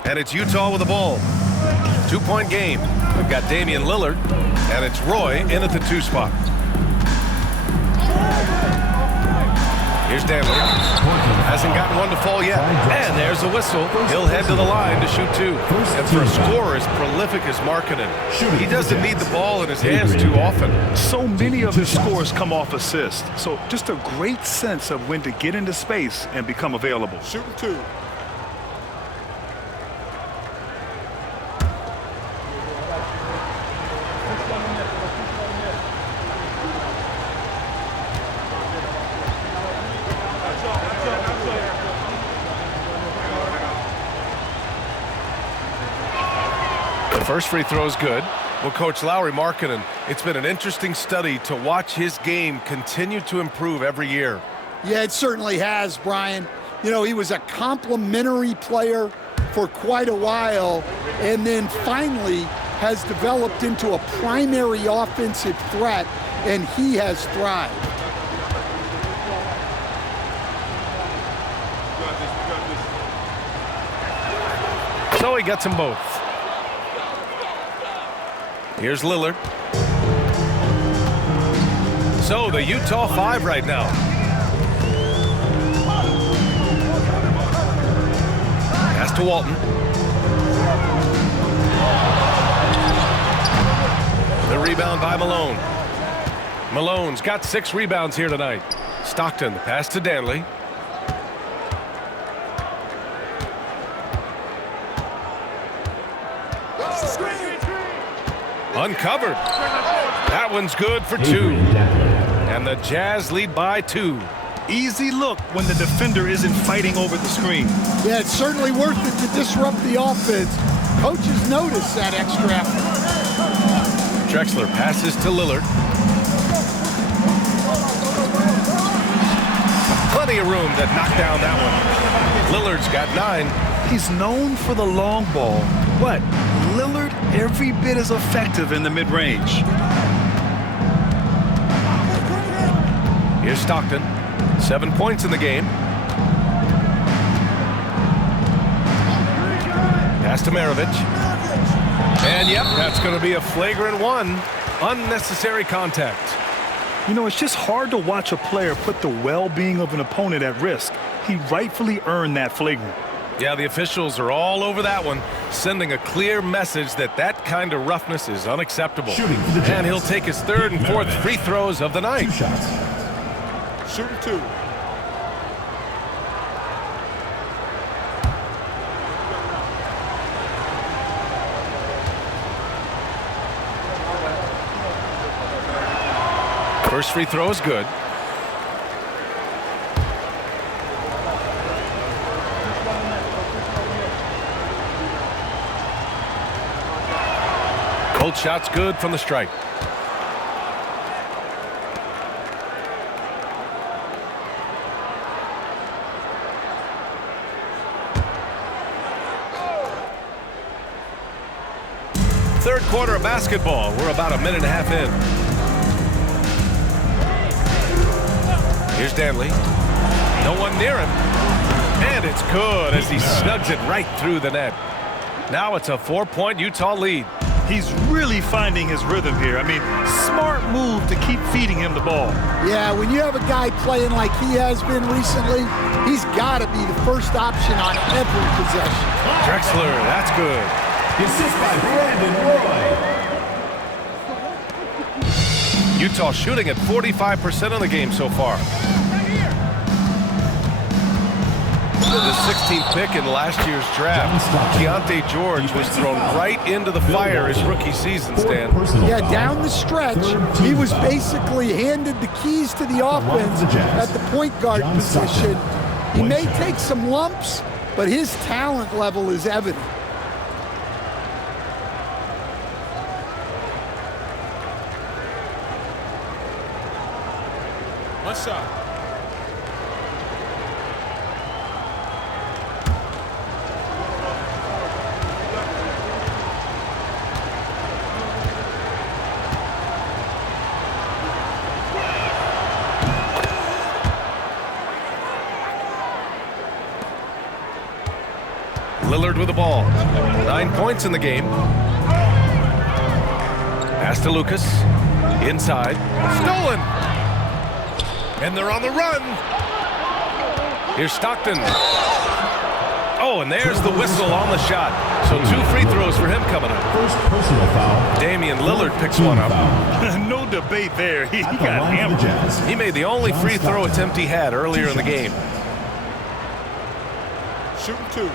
And it's Utah with the ball. 2-point game. We've got Damian Lillard, and it's Roy in at the 2 spot. Here's Danley. Hasn't gotten one to fall yet. And there's a whistle. He'll head to the line to shoot 2. And for a scorer as prolific as Markkanen, he doesn't need the ball in his hands too often. So many of his scores come off assist. So just a great sense of when to get into space and become available. Shooting 2. First free throw is good. Well, Coach Lauri Markkanen, it's been an interesting study to watch his game continue to improve every year. Yeah, it certainly has, Brian. You know, he was a complimentary player for quite a while, and then finally has developed into a primary offensive threat, and he has thrived. So he gets them both. Here's Lillard. So the Utah 5 right now. Pass to Walton. The rebound by Malone. Malone's got 6 rebounds here tonight. Stockton, the pass to Danley. Uncovered. That one's good for 2. And the Jazz lead by 2. Easy look when the defender isn't fighting over the screen. Yeah, it's certainly worth it to disrupt the offense. Coaches notice that extra effort. Drexler passes to Lillard. Plenty of room to knock down that one. Lillard's got 9. He's known for the long ball, but Lillard every bit as effective in the mid-range. Here's Stockton. 7 points in the game. Pass to Maravich. And yep, that's going to be a flagrant 1. Unnecessary contact. You know, it's just hard to watch a player put the well-being of an opponent at risk. He rightfully earned that flagrant. Yeah, the officials are all over that one, sending a clear message that that kind of roughness is unacceptable. And he'll take his 3rd and 4th free throws of the night. 2 shots. Shooting 2. First free throw is good. Both shots good from the stripe. Third quarter of basketball. We're about a minute and a half in. Here's Danley. No one near him. And it's good as he snugs it right through the net. Now it's a 4-point Utah lead. He's really finding his rhythm here. I mean, smart move to keep feeding him the ball. Yeah, when you have a guy playing like he has been recently, he's got to be the first option on every possession. Drexler, that's good. Assist by Brandon Roy. Utah shooting at 45% of the game so far. The 16th pick in last year's draft, Keontae George was thrown right into the fire his rookie season, Stan. Yeah, down the stretch, he was basically handed the keys to the offense at the point guard position. He may take some lumps, but his talent level is evident. One shot. Lillard with the ball. 9 points in the game. Pass to Lucas. Inside. Stolen. And they're on the run. Here's Stockton. Oh, and there's the whistle on the shot. So 2 free throws for him coming up. First personal foul. Damian Lillard picks one up. No debate there. He got line for the hammered. Jazz. He made the only free throw attempt he had earlier in the game. Shooting 2.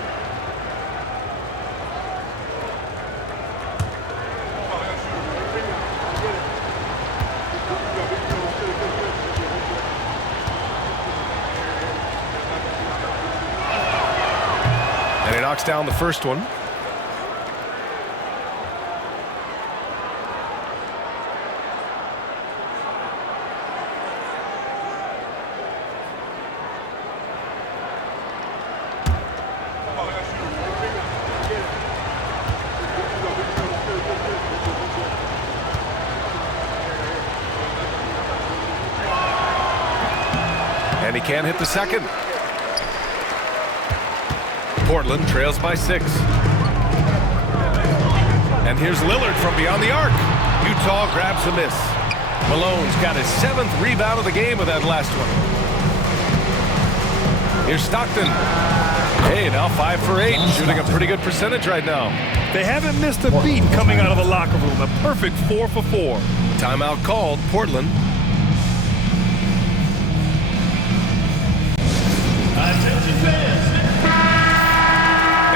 And he knocks down the first one. And he can't hit the second. Portland trails by 6. And here's Lillard from beyond the arc. Utah grabs the miss. Malone's got his 7th rebound of the game with that last one. Here's Stockton. Hey, now 5 for 8, shooting a pretty good percentage right now. They haven't missed a beat coming out of the locker room. A perfect 4 for 4. Timeout called, Portland. Attention fans.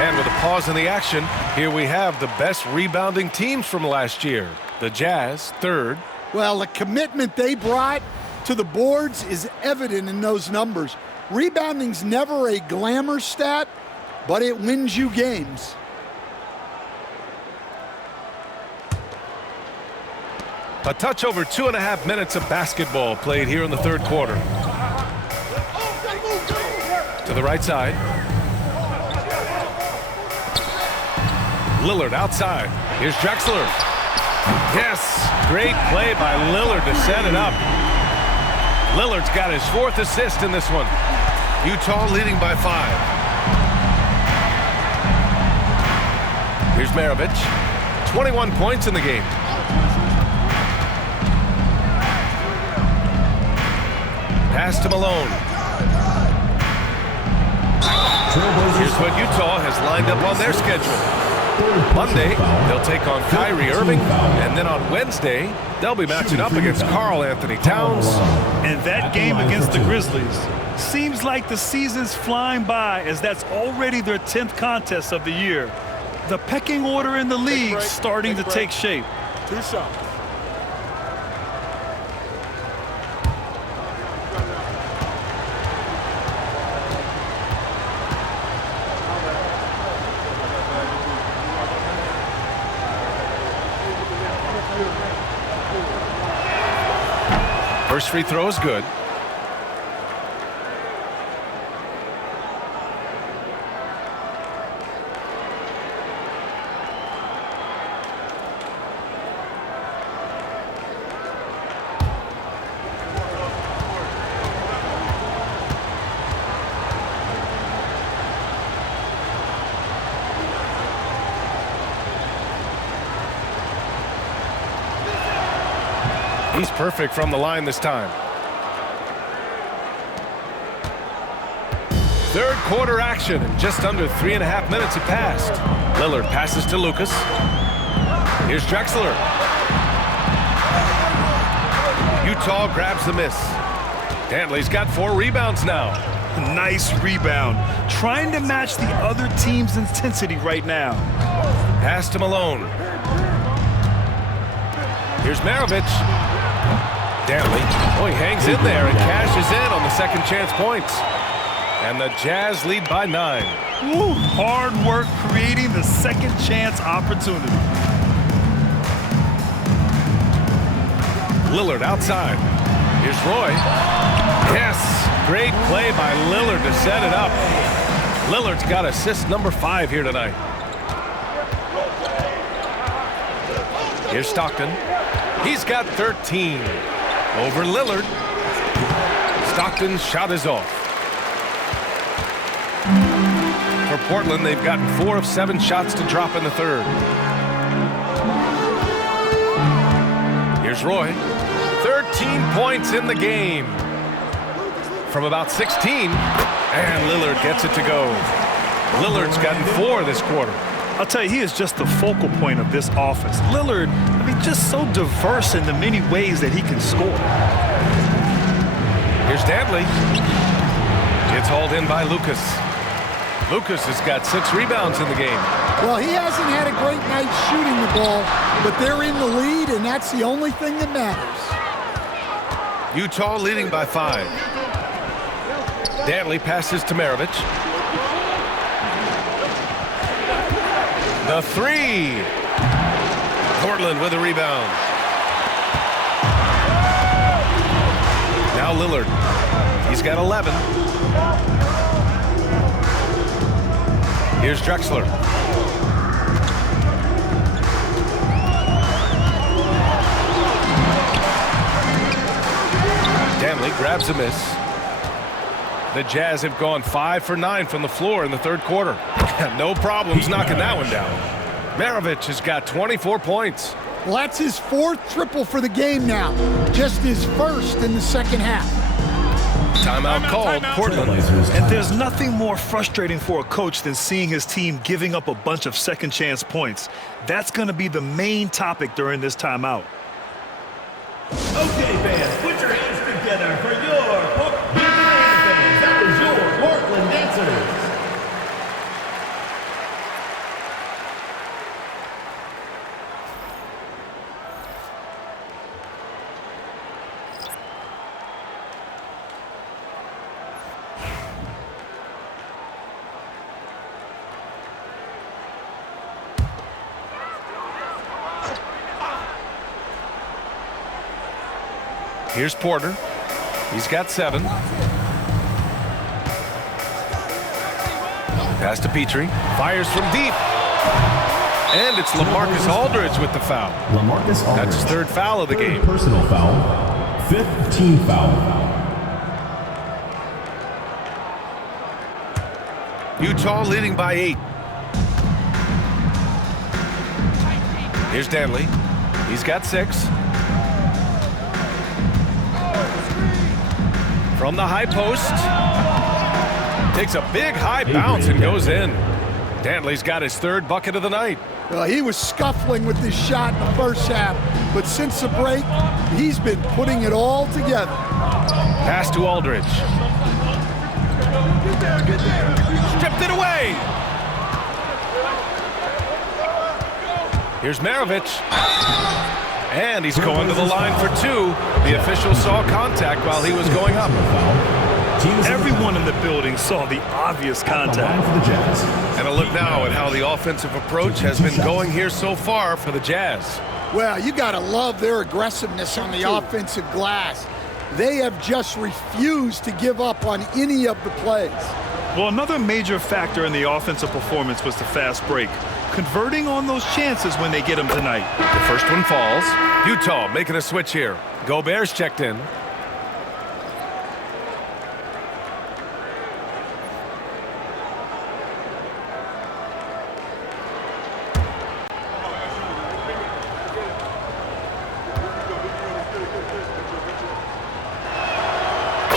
And with a pause in the action, here we have the best rebounding teams from last year. The Jazz, 3rd. Well, the commitment they brought to the boards is evident in those numbers. Rebounding's never a glamour stat, but it wins you games. A touch over 2.5 minutes of basketball played here in the 3rd quarter. To the right side. Lillard outside. Here's Drexler. Yes, great play by Lillard to set it up. Lillard's got his 4th assist in this one. Utah leading by 5. Here's Maravich. 21 points in the game. Pass to Malone. Here's what Utah has lined up on their schedule. Monday, they'll take on Kyrie Irving, and then on Wednesday, they'll be matching up against Karl Anthony Towns. And that game against the Grizzlies seems like the season's flying by, as that's already their 10th contest of the year. The pecking order in the league starting to take shape. 2 shots. First free throw is good. He's perfect from the line this time. Third quarter action, and just under 3.5 minutes have passed. Lillard passes to Lucas. Here's Drexler. Utah grabs the miss. Dantley's got 4 rebounds now. Nice rebound. Trying to match the other team's intensity right now. Pass to Malone. Here's Maravich. Dantley. Oh, he hangs in there and cashes in on the second chance points. And the Jazz lead by 9. Woo, hard work creating the second chance opportunity. Lillard outside. Here's Roy. Yes, great play by Lillard to set it up. Lillard's got assist number 5 here tonight. Here's Stockton. He's got 13. Over Lillard. Stockton's shot is off. For Portland, they've gotten 4 of 7 shots to drop in the third. Here's Roy. 13 points in the game. From about 16. And Lillard gets it to go. Lillard's gotten 4 this quarter. I'll tell you, he is just the focal point of this offense. Lillard, I mean, just so diverse in the many ways that he can score. Here's Dantley. It's hauled in by Lucas. Lucas has got 6 rebounds in the game. Well, he hasn't had a great night shooting the ball, but they're in the lead, and that's the only thing that matters. Utah leading by 5. Dantley passes to Maravich. The 3. Portland with a rebound. Now Lillard. He's got 11. Here's Drexler. Dantley grabs a miss. The Jazz have gone 5 for 9 from the floor in the third quarter. No problems knocking that one down. Maravich has got 24 points. Well, that's his 4th triple for the game now. Just his 1st in the second half. Timeout called, Portland. And there's nothing more frustrating for a coach than seeing his team giving up a bunch of second chance points. That's going to be the main topic during this timeout. Okay, fans, put your hands together for your fans. That was your Portland dancers. Here's Porter. He's got 7. Pass to Petrie. Fires from deep. And it's LaMarcus Aldridge with the foul. LaMarcus Aldridge. That's his 3rd foul of the game. Personal foul. 5th team foul. Utah leading by 8. Here's Dantley. He's got 6. From the high post. Takes a big high bounce and goes in. Dantley's got his 3rd bucket of the night. Well, he was scuffling with this shot in the first half, but since the break, he's been putting it all together. Pass to Aldridge. Stripped it away. Here's Maravich. And he's going to the line for 2. The official saw contact while he was going up. Everyone in the building saw the obvious contact. And a look now at how the offensive approach has been going here so far for the Jazz. Well, you got to love their aggressiveness on the offensive glass. They have just refused to give up on any of the plays. Well, another major factor in the offensive performance was the fast break. Converting on those chances when they get them tonight. The first one falls. Utah making a switch here. Gobert's checked in.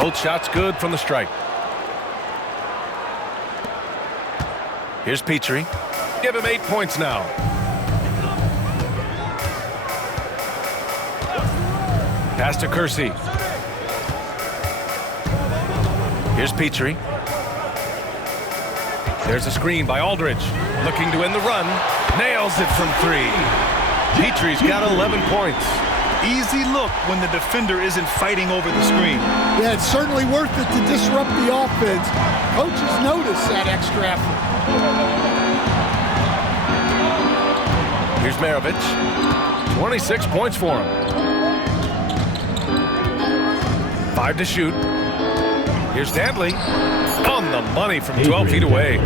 Both shots good from the stripe. Here's Petrie. Give him 8 points now. Pass to Kersey. Here's Petrie. There's a screen by Aldridge. Looking to win the run. Nails it from 3. Petrie's got 11 points. Easy look when the defender isn't fighting over the screen. Yeah, it's certainly worth it to disrupt the offense. Coaches notice that extra effort. Here's Maravich. 26 points for him. 5 to shoot. Here's Dantley. On the money from 12 feet away.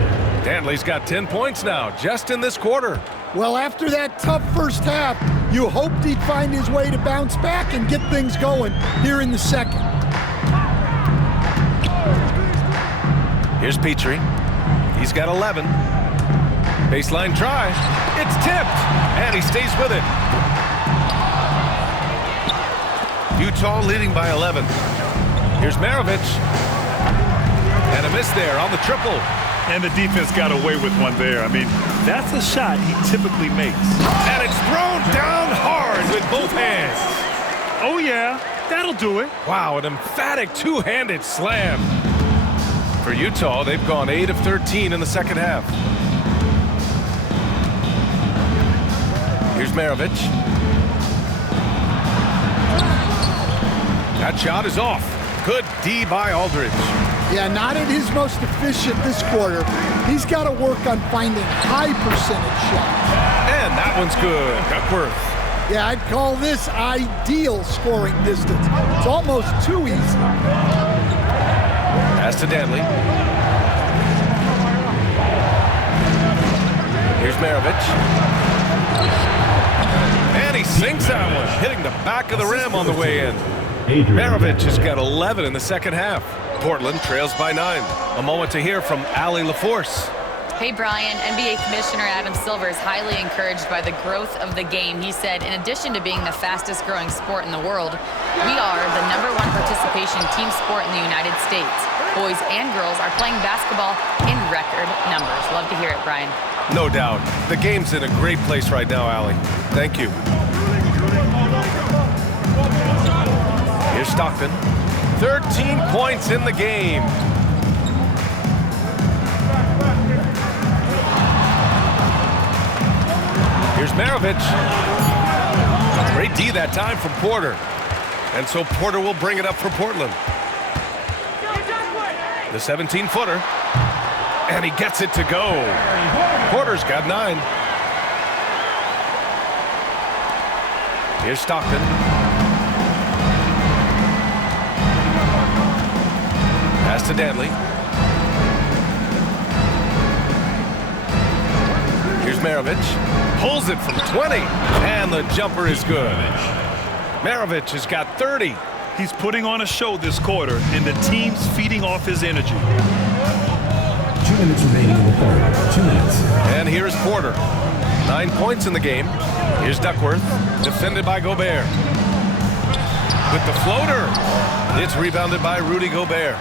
Dantley's got 10 points now, just in this quarter. Well, after that tough first half, you hoped he'd find his way to bounce back and get things going here in the second. Here's Petrie. He's got 11. Baseline try. It's tipped, and he stays with it. Utah leading by 11. Here's Maravich. And a miss there on the triple. And the defense got away with one there. I mean, that's a shot he typically makes. And it's thrown down hard with both hands. Oh, yeah, that'll do it. Wow, an emphatic two-handed slam. For Utah, they've gone 8 of 13 in the second half. Here's Maravich. That shot is off. Good D by Aldridge. Yeah, not at his most efficient this quarter. He's got to work on finding high percentage shots. And that one's good. Duckworth. Yeah, I'd call this ideal scoring distance. It's almost too easy. Pass to Dantley. Here's Maravich. And he sinks that one, hitting the back of the rim on the way in. Maravich has got 11 in the second half. Portland trails by 9. A moment to hear from Allie LaForce. Hey, Brian, NBA Commissioner Adam Silver is highly encouraged by the growth of the game. He said, in addition to being the fastest growing sport in the world, we are the #1 participation team sport in the United States. Boys and girls are playing basketball in record numbers. Love to hear it, Brian. No doubt. The game's in a great place right now, Allie. Thank you. Here's Stockton. 13 points in the game. Here's Maravich. Great D that time from Porter. And so Porter will bring it up for Portland. The 17-footer. And he gets it to go. Porter's got 9. Here's Stockton. Pass to Dantley. Here's Maravich. Pulls it from 20. And the jumper is good. Maravich has got 30. He's putting on a show this quarter, and the team's feeding off his energy. 2 minutes remaining in the third. 2 minutes. And here's Porter. 9 points in the game. Here's Duckworth. Defended by Gobert. With the floater. It's rebounded by Rudy Gobert.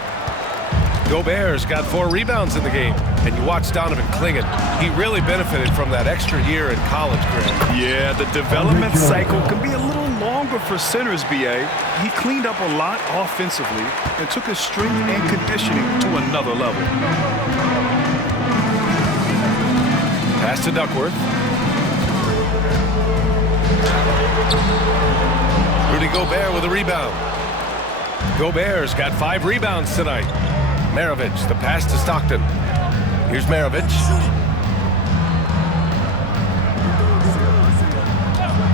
Gobert's got 4 rebounds in the game. And you watch Donovan Clingan. He really benefited from that extra year in college, Greg. Yeah, the development cycle can be a little longer for centers, B.A. He cleaned up a lot offensively and took his strength and conditioning to another level. Pass to Duckworth. Rudy Gobert with a rebound. Gobert's got 5 rebounds tonight. Maravich, the pass to Stockton. Here's Maravich.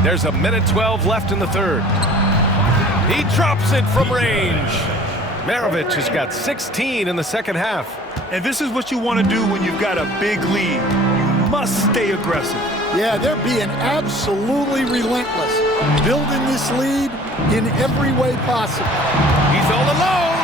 There's a minute 12 left in the third. He drops it from range. Maravich has got 16 in the second half. And this is what you want to do when you've got a big lead. You must stay aggressive. Yeah, they're being absolutely relentless, building this lead in every way possible. He's all alone.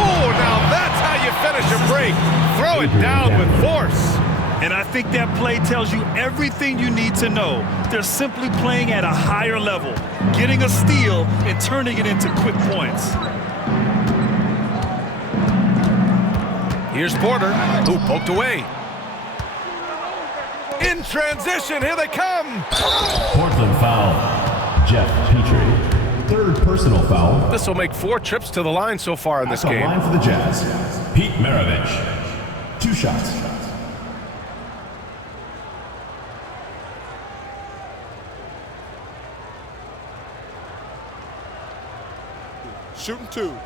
Oh, now that's how you finish a break. Throw it down with force. And I think that play tells you everything you need to know. They're simply playing at a higher level, getting a steal and turning it into quick points. Here's Porter, who poked away. In transition, here they come. Portland foul. Jeff Petrie. Third personal foul. This will make 4 trips to the line so far in this At the game. line for the Jazz, Pete Maravich. 2 shots. Shooting 2.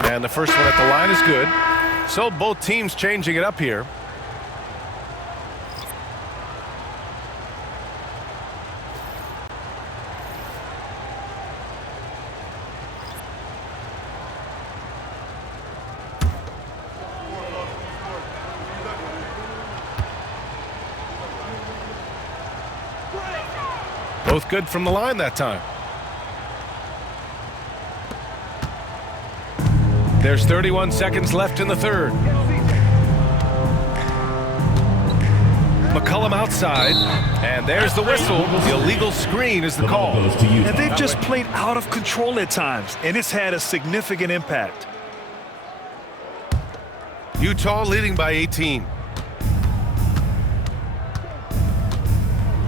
And the first one at the line is good. So both teams changing it up here. Both good from the line that time. There's 31 seconds left in the third. McCollum outside, and there's the whistle. The illegal screen is the call. And they've just played out of control at times, and it's had a significant impact. Utah leading by 18.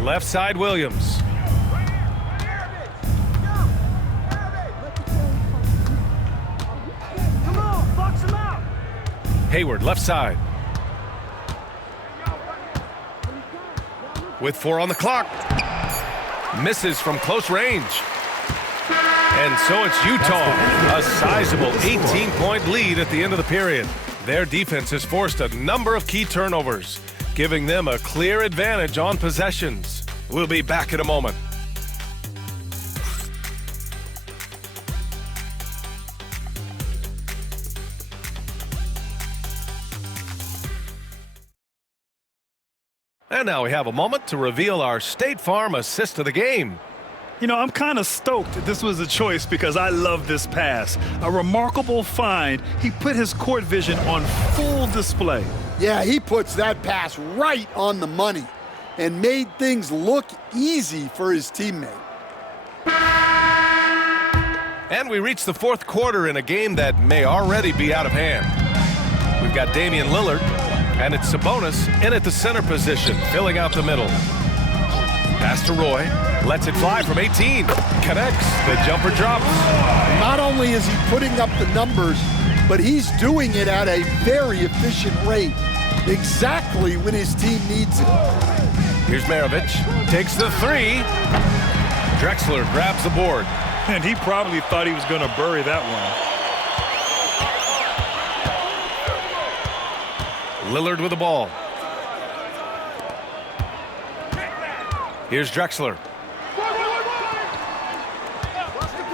Left side, Williams. Hayward, left side. With 4 on the clock. Misses from close range. And so it's Utah. A sizable 18-point lead at the end of the period. Their defense has forced a number of key turnovers, giving them a clear advantage on possessions. We'll be back in a moment. And now we have a moment to reveal our State Farm assist of the game. You know, I'm kind of stoked that this was a choice because I love this pass. A remarkable find. He put his court vision on full display. Yeah, he puts that pass right on the money and made things look easy for his teammate. And we reach the fourth quarter in a game that may already be out of hand. We've got Damian Lillard, and it's Sabonis in at the center position, filling out the middle. Pass to Roy, lets it fly from 18, connects, the jumper drops. Not only is he putting up the numbers, but he's doing it at a very efficient rate, exactly when his team needs it. Here's Maravich, takes the 3. Drexler grabs the board. And he probably thought he was going to bury that one. Lillard with the ball. Here's Drexler.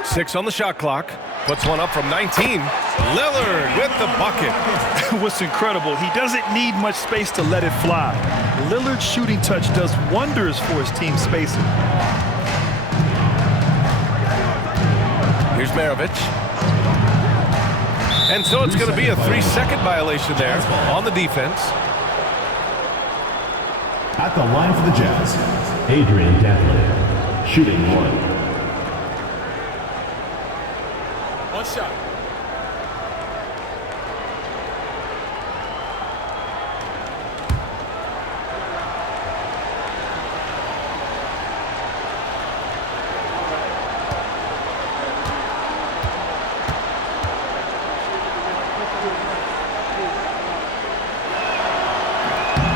6 on the shot clock. Puts one up from 19. Lillard with the bucket. What's incredible, he doesn't need much space to let it fly. Lillard's shooting touch does wonders for his team spacing. Here's Maravich. And so it's going to be a 3-second violation there on the defense. At the line for the Jazz, Adrian Dantley, shooting 1. One shot.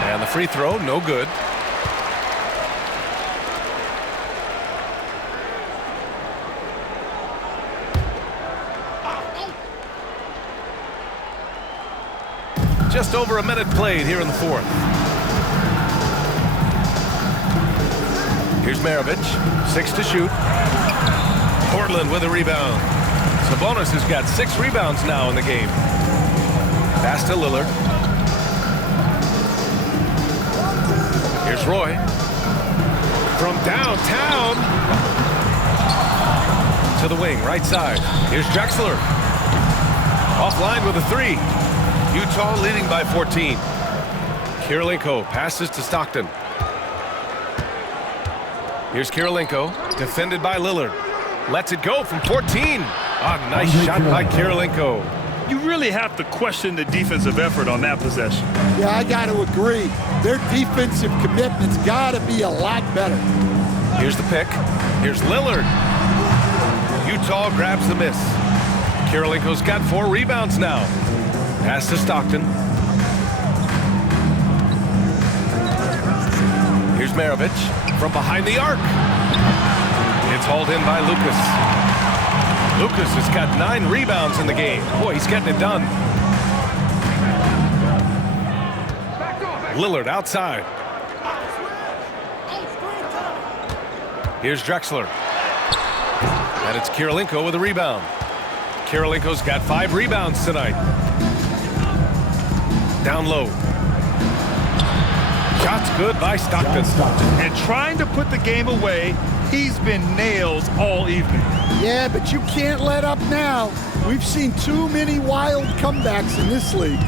And the free throw, no good. Just over a minute played here in the fourth. Here's Maravich, 6 to shoot. Portland with a rebound. Sabonis has got 6 rebounds now in the game. Pass to Lillard. Here's Roy. From downtown to the wing, right side. Here's Drexler. Offline with a 3. Utah leading by 14. Kirilenko passes to Stockton. Here's Kirilenko, defended by Lillard. Lets it go from 14. Nice shot by Kirilenko. You really have to question the defensive effort on that possession. Yeah, I got to agree. Their defensive commitment's got to be a lot better. Here's the pick. Here's Lillard. Utah grabs the miss. Kirilenko's got 4 rebounds now. Pass to Stockton. Here's Maravich from behind the arc. It's hauled in by Lucas. Lucas has got 9 rebounds in the game. Boy, he's getting it done. Lillard outside. Here's Drexler. And it's Kirilenko with a rebound. Kirilenko's got 5 rebounds tonight. Down low. Shot's good by Stockton. And trying to put the game away, he's been nails all evening. Yeah, but you can't let up now. We've seen too many wild comebacks in this league.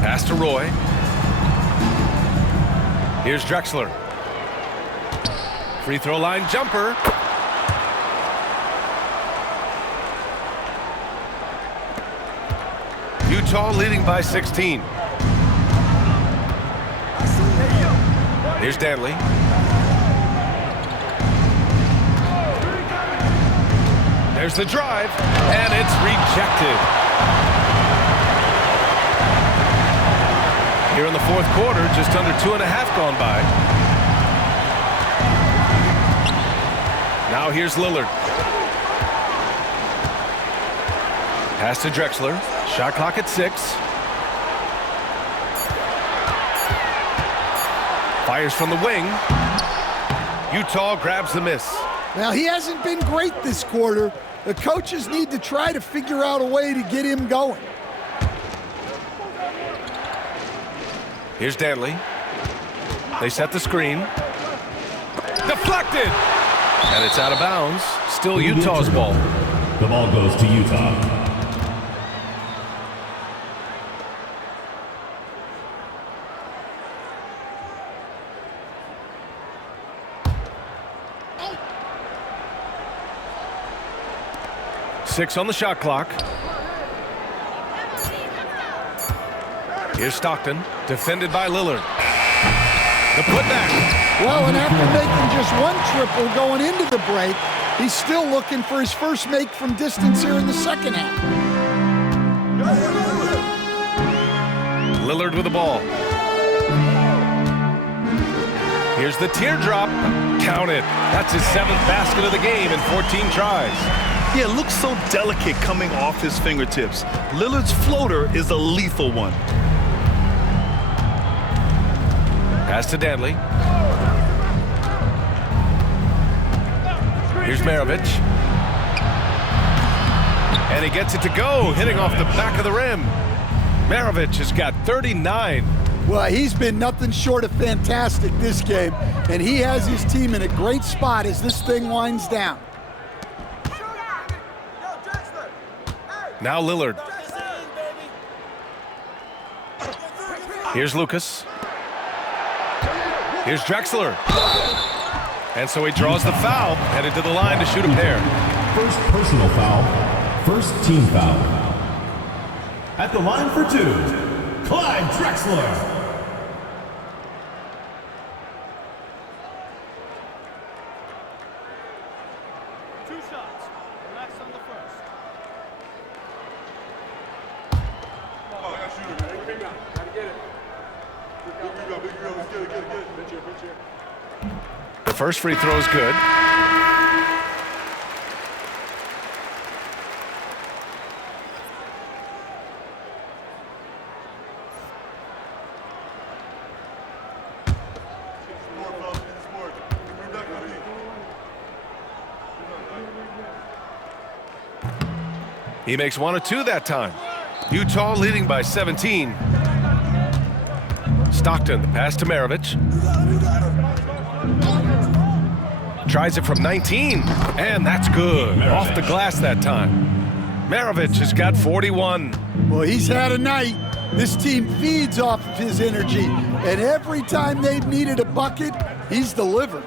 Pass to Roy. Here's Drexler. Free throw line jumper. Utah leading by 16. Here's Danley. There's the drive, and it's rejected. Here in the fourth quarter, just under 2.5 gone by. Now here's Lillard. Pass to Drexler. Shot clock at 6. Fires from the wing. Utah grabs the miss. Now, he hasn't been great this quarter. The coaches need to try to figure out a way to get him going. Here's Danley. They set the screen. Deflected! And it's out of bounds. Still Utah's ball. The ball goes to Utah. Six on the shot clock. Here's Stockton, defended by Lillard. The putback. Well, and after making just 1 triple going into the break, he's still looking for his first make from distance here in the second half. Lillard with the ball. Here's the teardrop. Count it. That's his 7th basket of the game in 14 tries. Yeah, it looks so delicate coming off his fingertips. Lillard's floater is a lethal one. Pass to Danley. Here's Maravich. And he gets it to go, hitting off the back of the rim. Maravich has got 39. Well, he's been nothing short of fantastic this game, and he has his team in a great spot as this thing winds down. Now Lillard. Here's Lucas. Here's Drexler. And so he draws the foul, headed to the line to shoot a pair. First personal foul, first team foul. At the line for 2, Clyde Drexler. The first free throw is good. He makes 1 of 2 that time. Utah leading by 17. Stockton, the pass to Maravich. Tries it from 19, and that's good. Maravich. Off the glass that time. Maravich has got 41. Well, he's had a night. This team feeds off of his energy, and every time they've needed a bucket, he's delivered.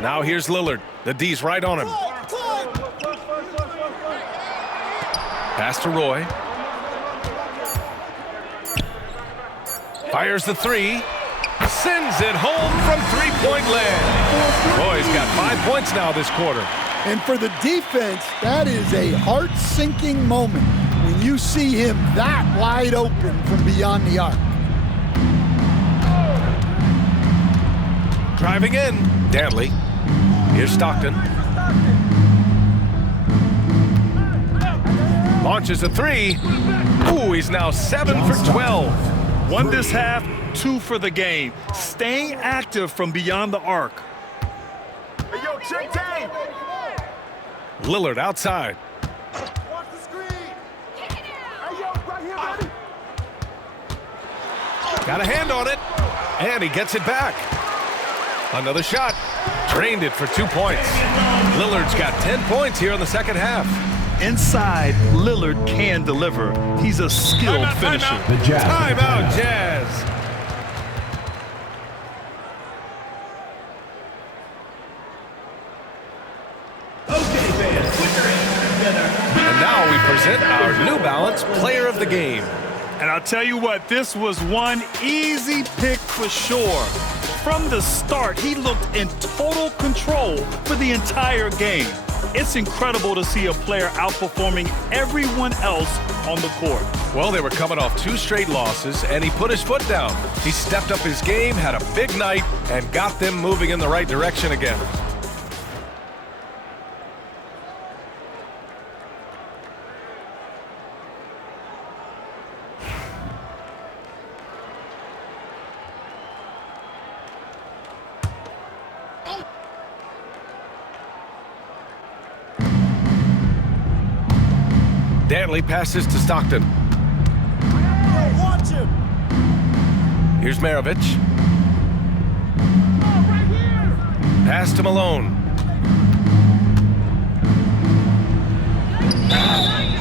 Now here's Lillard. The D's right on him. Pass to Roy. Fires the three. Sends it home from three-point land. Roy's got 5 points now this quarter. And for the defense, that is a heart-sinking moment when you see him that wide open from beyond the arc. Driving in, Dantley. Here's Stockton. Launches a three. Ooh, he's now 7 for 12. 1 this half, 2 for the game. Staying active from beyond the arc. Hey, yo, check time. Lillard outside. Watch the screen. Hey, yo, right here, baby. Got a hand on it. And he gets it back. Another shot. Drained it for 2 points. Lillard's got 10 points here in the second half. Inside, Lillard can deliver. He's a skilled finisher. The Jazz. Timeout, Jazz. Okay, fans, put your hands together. And now we present our New Balance Player of the Game. And I'll tell you what, this was one easy pick for sure. From the start, he looked in total control for the entire game. It's incredible to see a player outperforming everyone else on the court. Well, they were coming off 2 straight losses, and he put his foot down. He stepped up his game, had a big night, and got them moving in the right direction again. Dantley passes to Stockton. Watch him. Here's Maravich. Pass to Malone.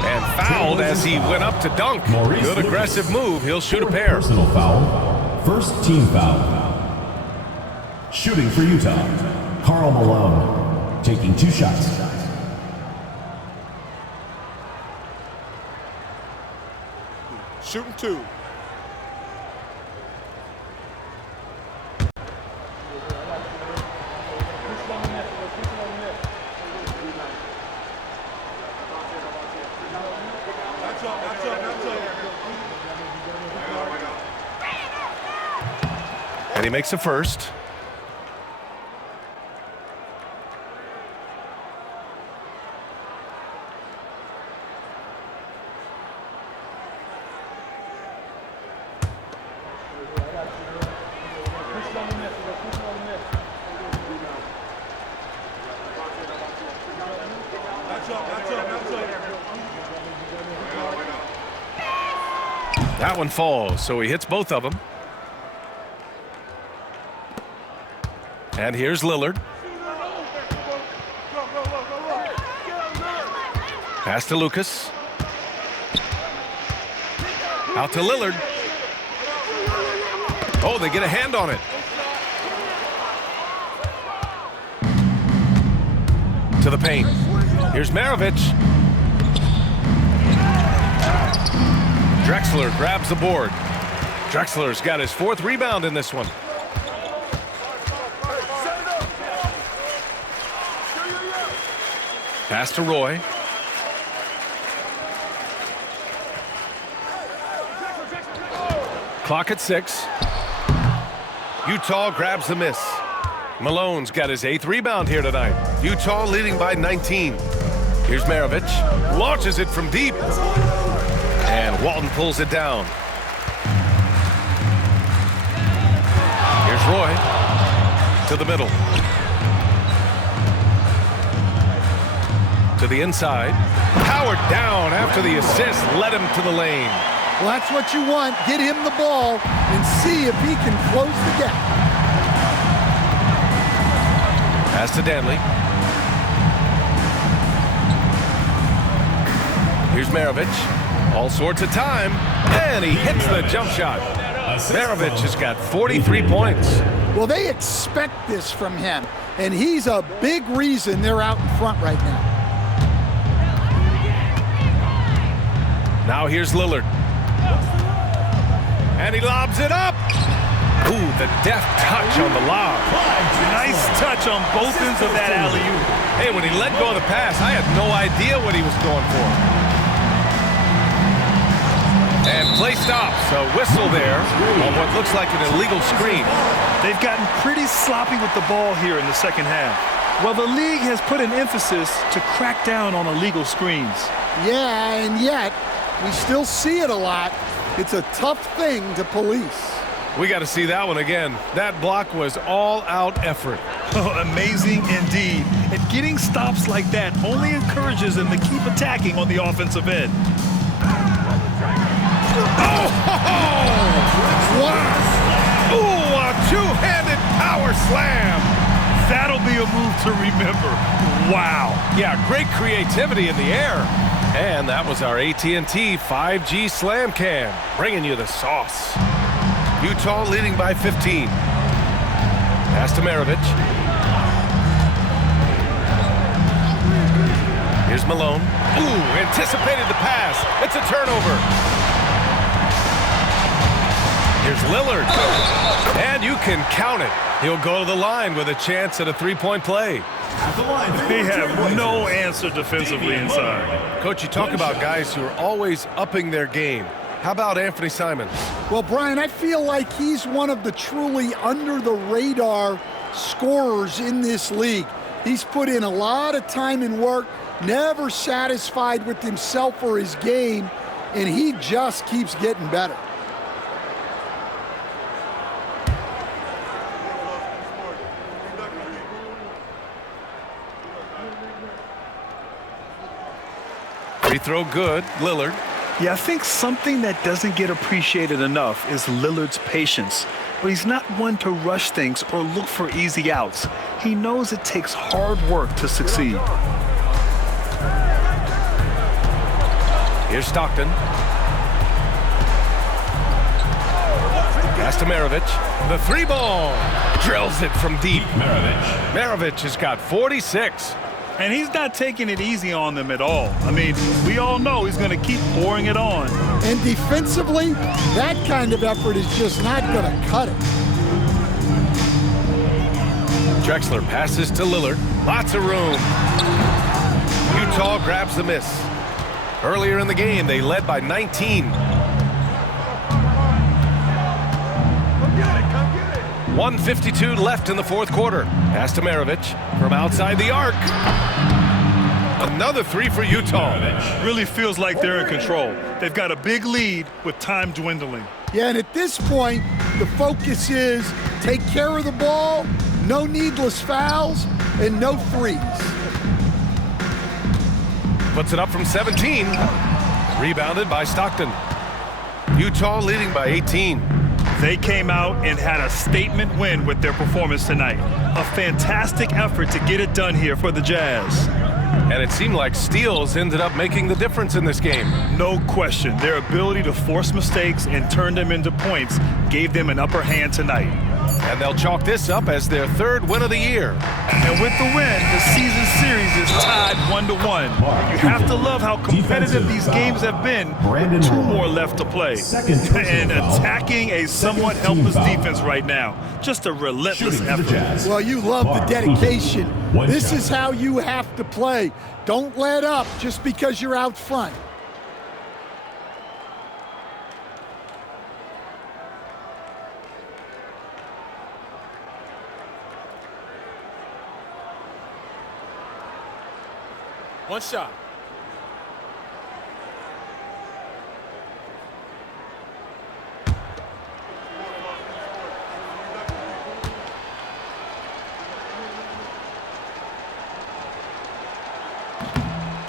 And fouled as he went up to dunk. Good aggressive move. He'll shoot a pair. Personal foul. First team foul. Shooting for Utah, Karl Malone, taking 2 shots. Shooting 2. And he makes a first. That one falls, so he hits both of them. And here's Lillard. Pass to Lucas. Out to Lillard. Oh, they get a hand on it. To the paint. Here's Maravich. Drexler grabs the board. Drexler's got his 4th rebound in this one. Pass to Roy. Clock at 6. Utah grabs the miss. Malone's got his 8th rebound here tonight. Utah leading by 19. Here's Maravich. Launches it from deep. And Walton pulls it down. Here's Roy. To the middle. To the inside. Powered down after the assist. Led him to the lane. Well, that's what you want. Get him the ball and see if he can close the gap. Pass to Dantley. Here's Maravich. All sorts of time. And he hits the jump shot. Maravich has got 43 points. Well, they expect this from him, and he's a big reason they're out in front right now. Now here's Lillard. And he lobs it up. Ooh, the deft touch on the lob. Nice touch on both ends of that alley-oop. Hey, when he let go of the pass, I had no idea what he was going for. And play stops. A whistle there on what looks like an illegal screen. They've gotten pretty sloppy with the ball here in the second half. Well, the league has put an emphasis to crack down on illegal screens. Yeah, and yet we still see it a lot. It's a tough thing to police. We got to see that one again. That block was all-out effort. Oh, amazing indeed. And getting stops like that only encourages them to keep attacking on the offensive end. Oh! What? Ooh, a two-handed power slam. That'll be a move to remember. Wow. Yeah, great creativity in the air. And that was our AT&T 5G Slam Cam, bringing you the sauce. Utah leading by 15. Pass to Maravich. Here's Malone. Ooh, anticipated the pass. It's a turnover. Here's Lillard. And you can count it. He'll go to the line with a chance at a three-point play. They have no answer defensively inside. Coach, you talk about guys who are always upping their game. How about Anthony Simons? Well, Brian, I feel like he's one of the truly under-the-radar scorers in this league. He's put in a lot of time and work, never satisfied with himself or his game, and he just keeps getting better. Free throw good, Lillard. Yeah, I think something that doesn't get appreciated enough is Lillard's patience. But he's not one to rush things or look for easy outs. He knows it takes hard work to succeed. Here's Stockton. Pass to Maravich. The three ball. Drills it from deep. Maravich has got 46. And he's not taking it easy on them at all. I mean, we all know he's going to keep pouring it on. And defensively, that kind of effort is just not going to cut it. Drexler passes to Lillard. Lots of room. Utah grabs the miss. Earlier in the game, they led by 19. 1:52 left in the fourth quarter. Pass to Maravich from outside the arc. Another three for Utah. Really feels like they're in control. They've got a big lead with time dwindling. Yeah, and at this point, the focus is take care of the ball, no needless fouls, and no threes. Puts it up from 17. Rebounded by Stockton. Utah leading by 18. They came out and had a statement win with their performance tonight. A fantastic effort to get it done here for the Jazz. And it seemed like steals ended up making the difference in this game. No question. Their ability to force mistakes and turn them into points gave them an upper hand tonight. And they'll chalk this up as their third win of the year. And with the win, the season series is tied 1-1. You have to love how competitive these games have been. Two more left to play. And attacking a somewhat helpless defense right now. Just a relentless effort. Well, you love the dedication. This is how you have to play. Don't let up just because you're out front. One shot.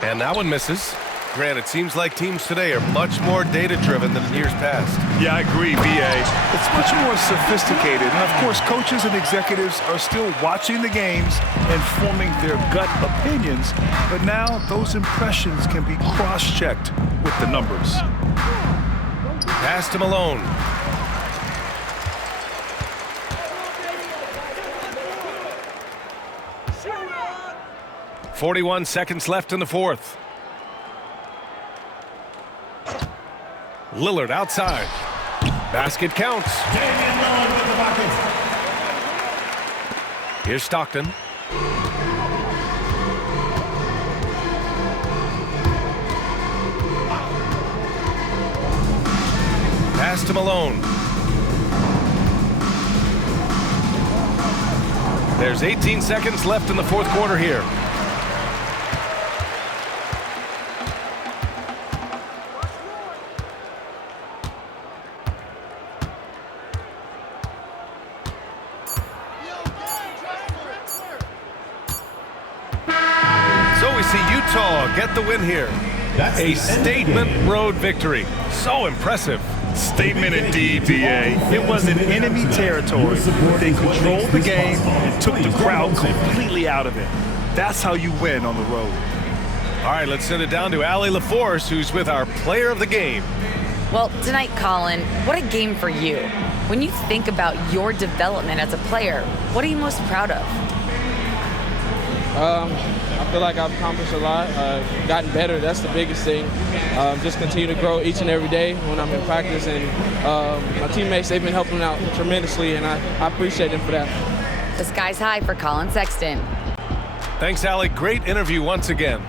And that one misses. Grant, it seems like teams today are much more data-driven than in years past. Yeah, I agree, B.A. It's much more sophisticated. And, of course, coaches and executives are still watching the games and forming their gut opinions. But now those impressions can be cross-checked with the numbers. Pass to Malone. "41 seconds left in the fourth. Lillard outside. Basket counts. Damian Lillard with the bucket. Here's Stockton. Pass to Malone. There's 18 seconds left in the fourth quarter here. Utah get the win here. A statement road victory. So impressive. Statement indeed, B.A. It wasn't enemy territory. They controlled the game and took the crowd completely out of it. That's how you win on the road. All right, let's send it down to Allie LaForce, who's with our player of the game. Well, tonight, Colin, what a game for you. When you think about your development as a player, what are you most proud of? I feel like I've accomplished a lot, gotten better. That's the biggest thing. Just continue to grow each and every day when I'm in practice. And my teammates, they've been helping out tremendously, and I appreciate them for that. The sky's high for Colin Sexton. Thanks, Allie. Great interview once again.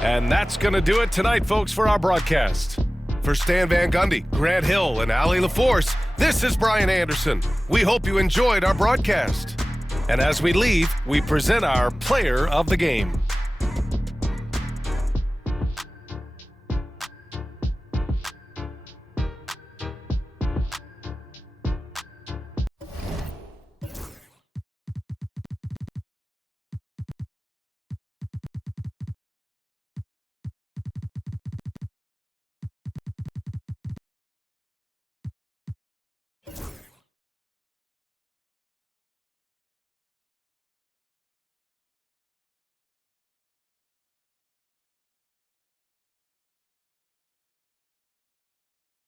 And that's going to do it tonight, folks, for our broadcast. For Stan Van Gundy, Grant Hill, and Allie LaForce, this is Brian Anderson. We hope you enjoyed our broadcast. And as we leave, we present our player of the game.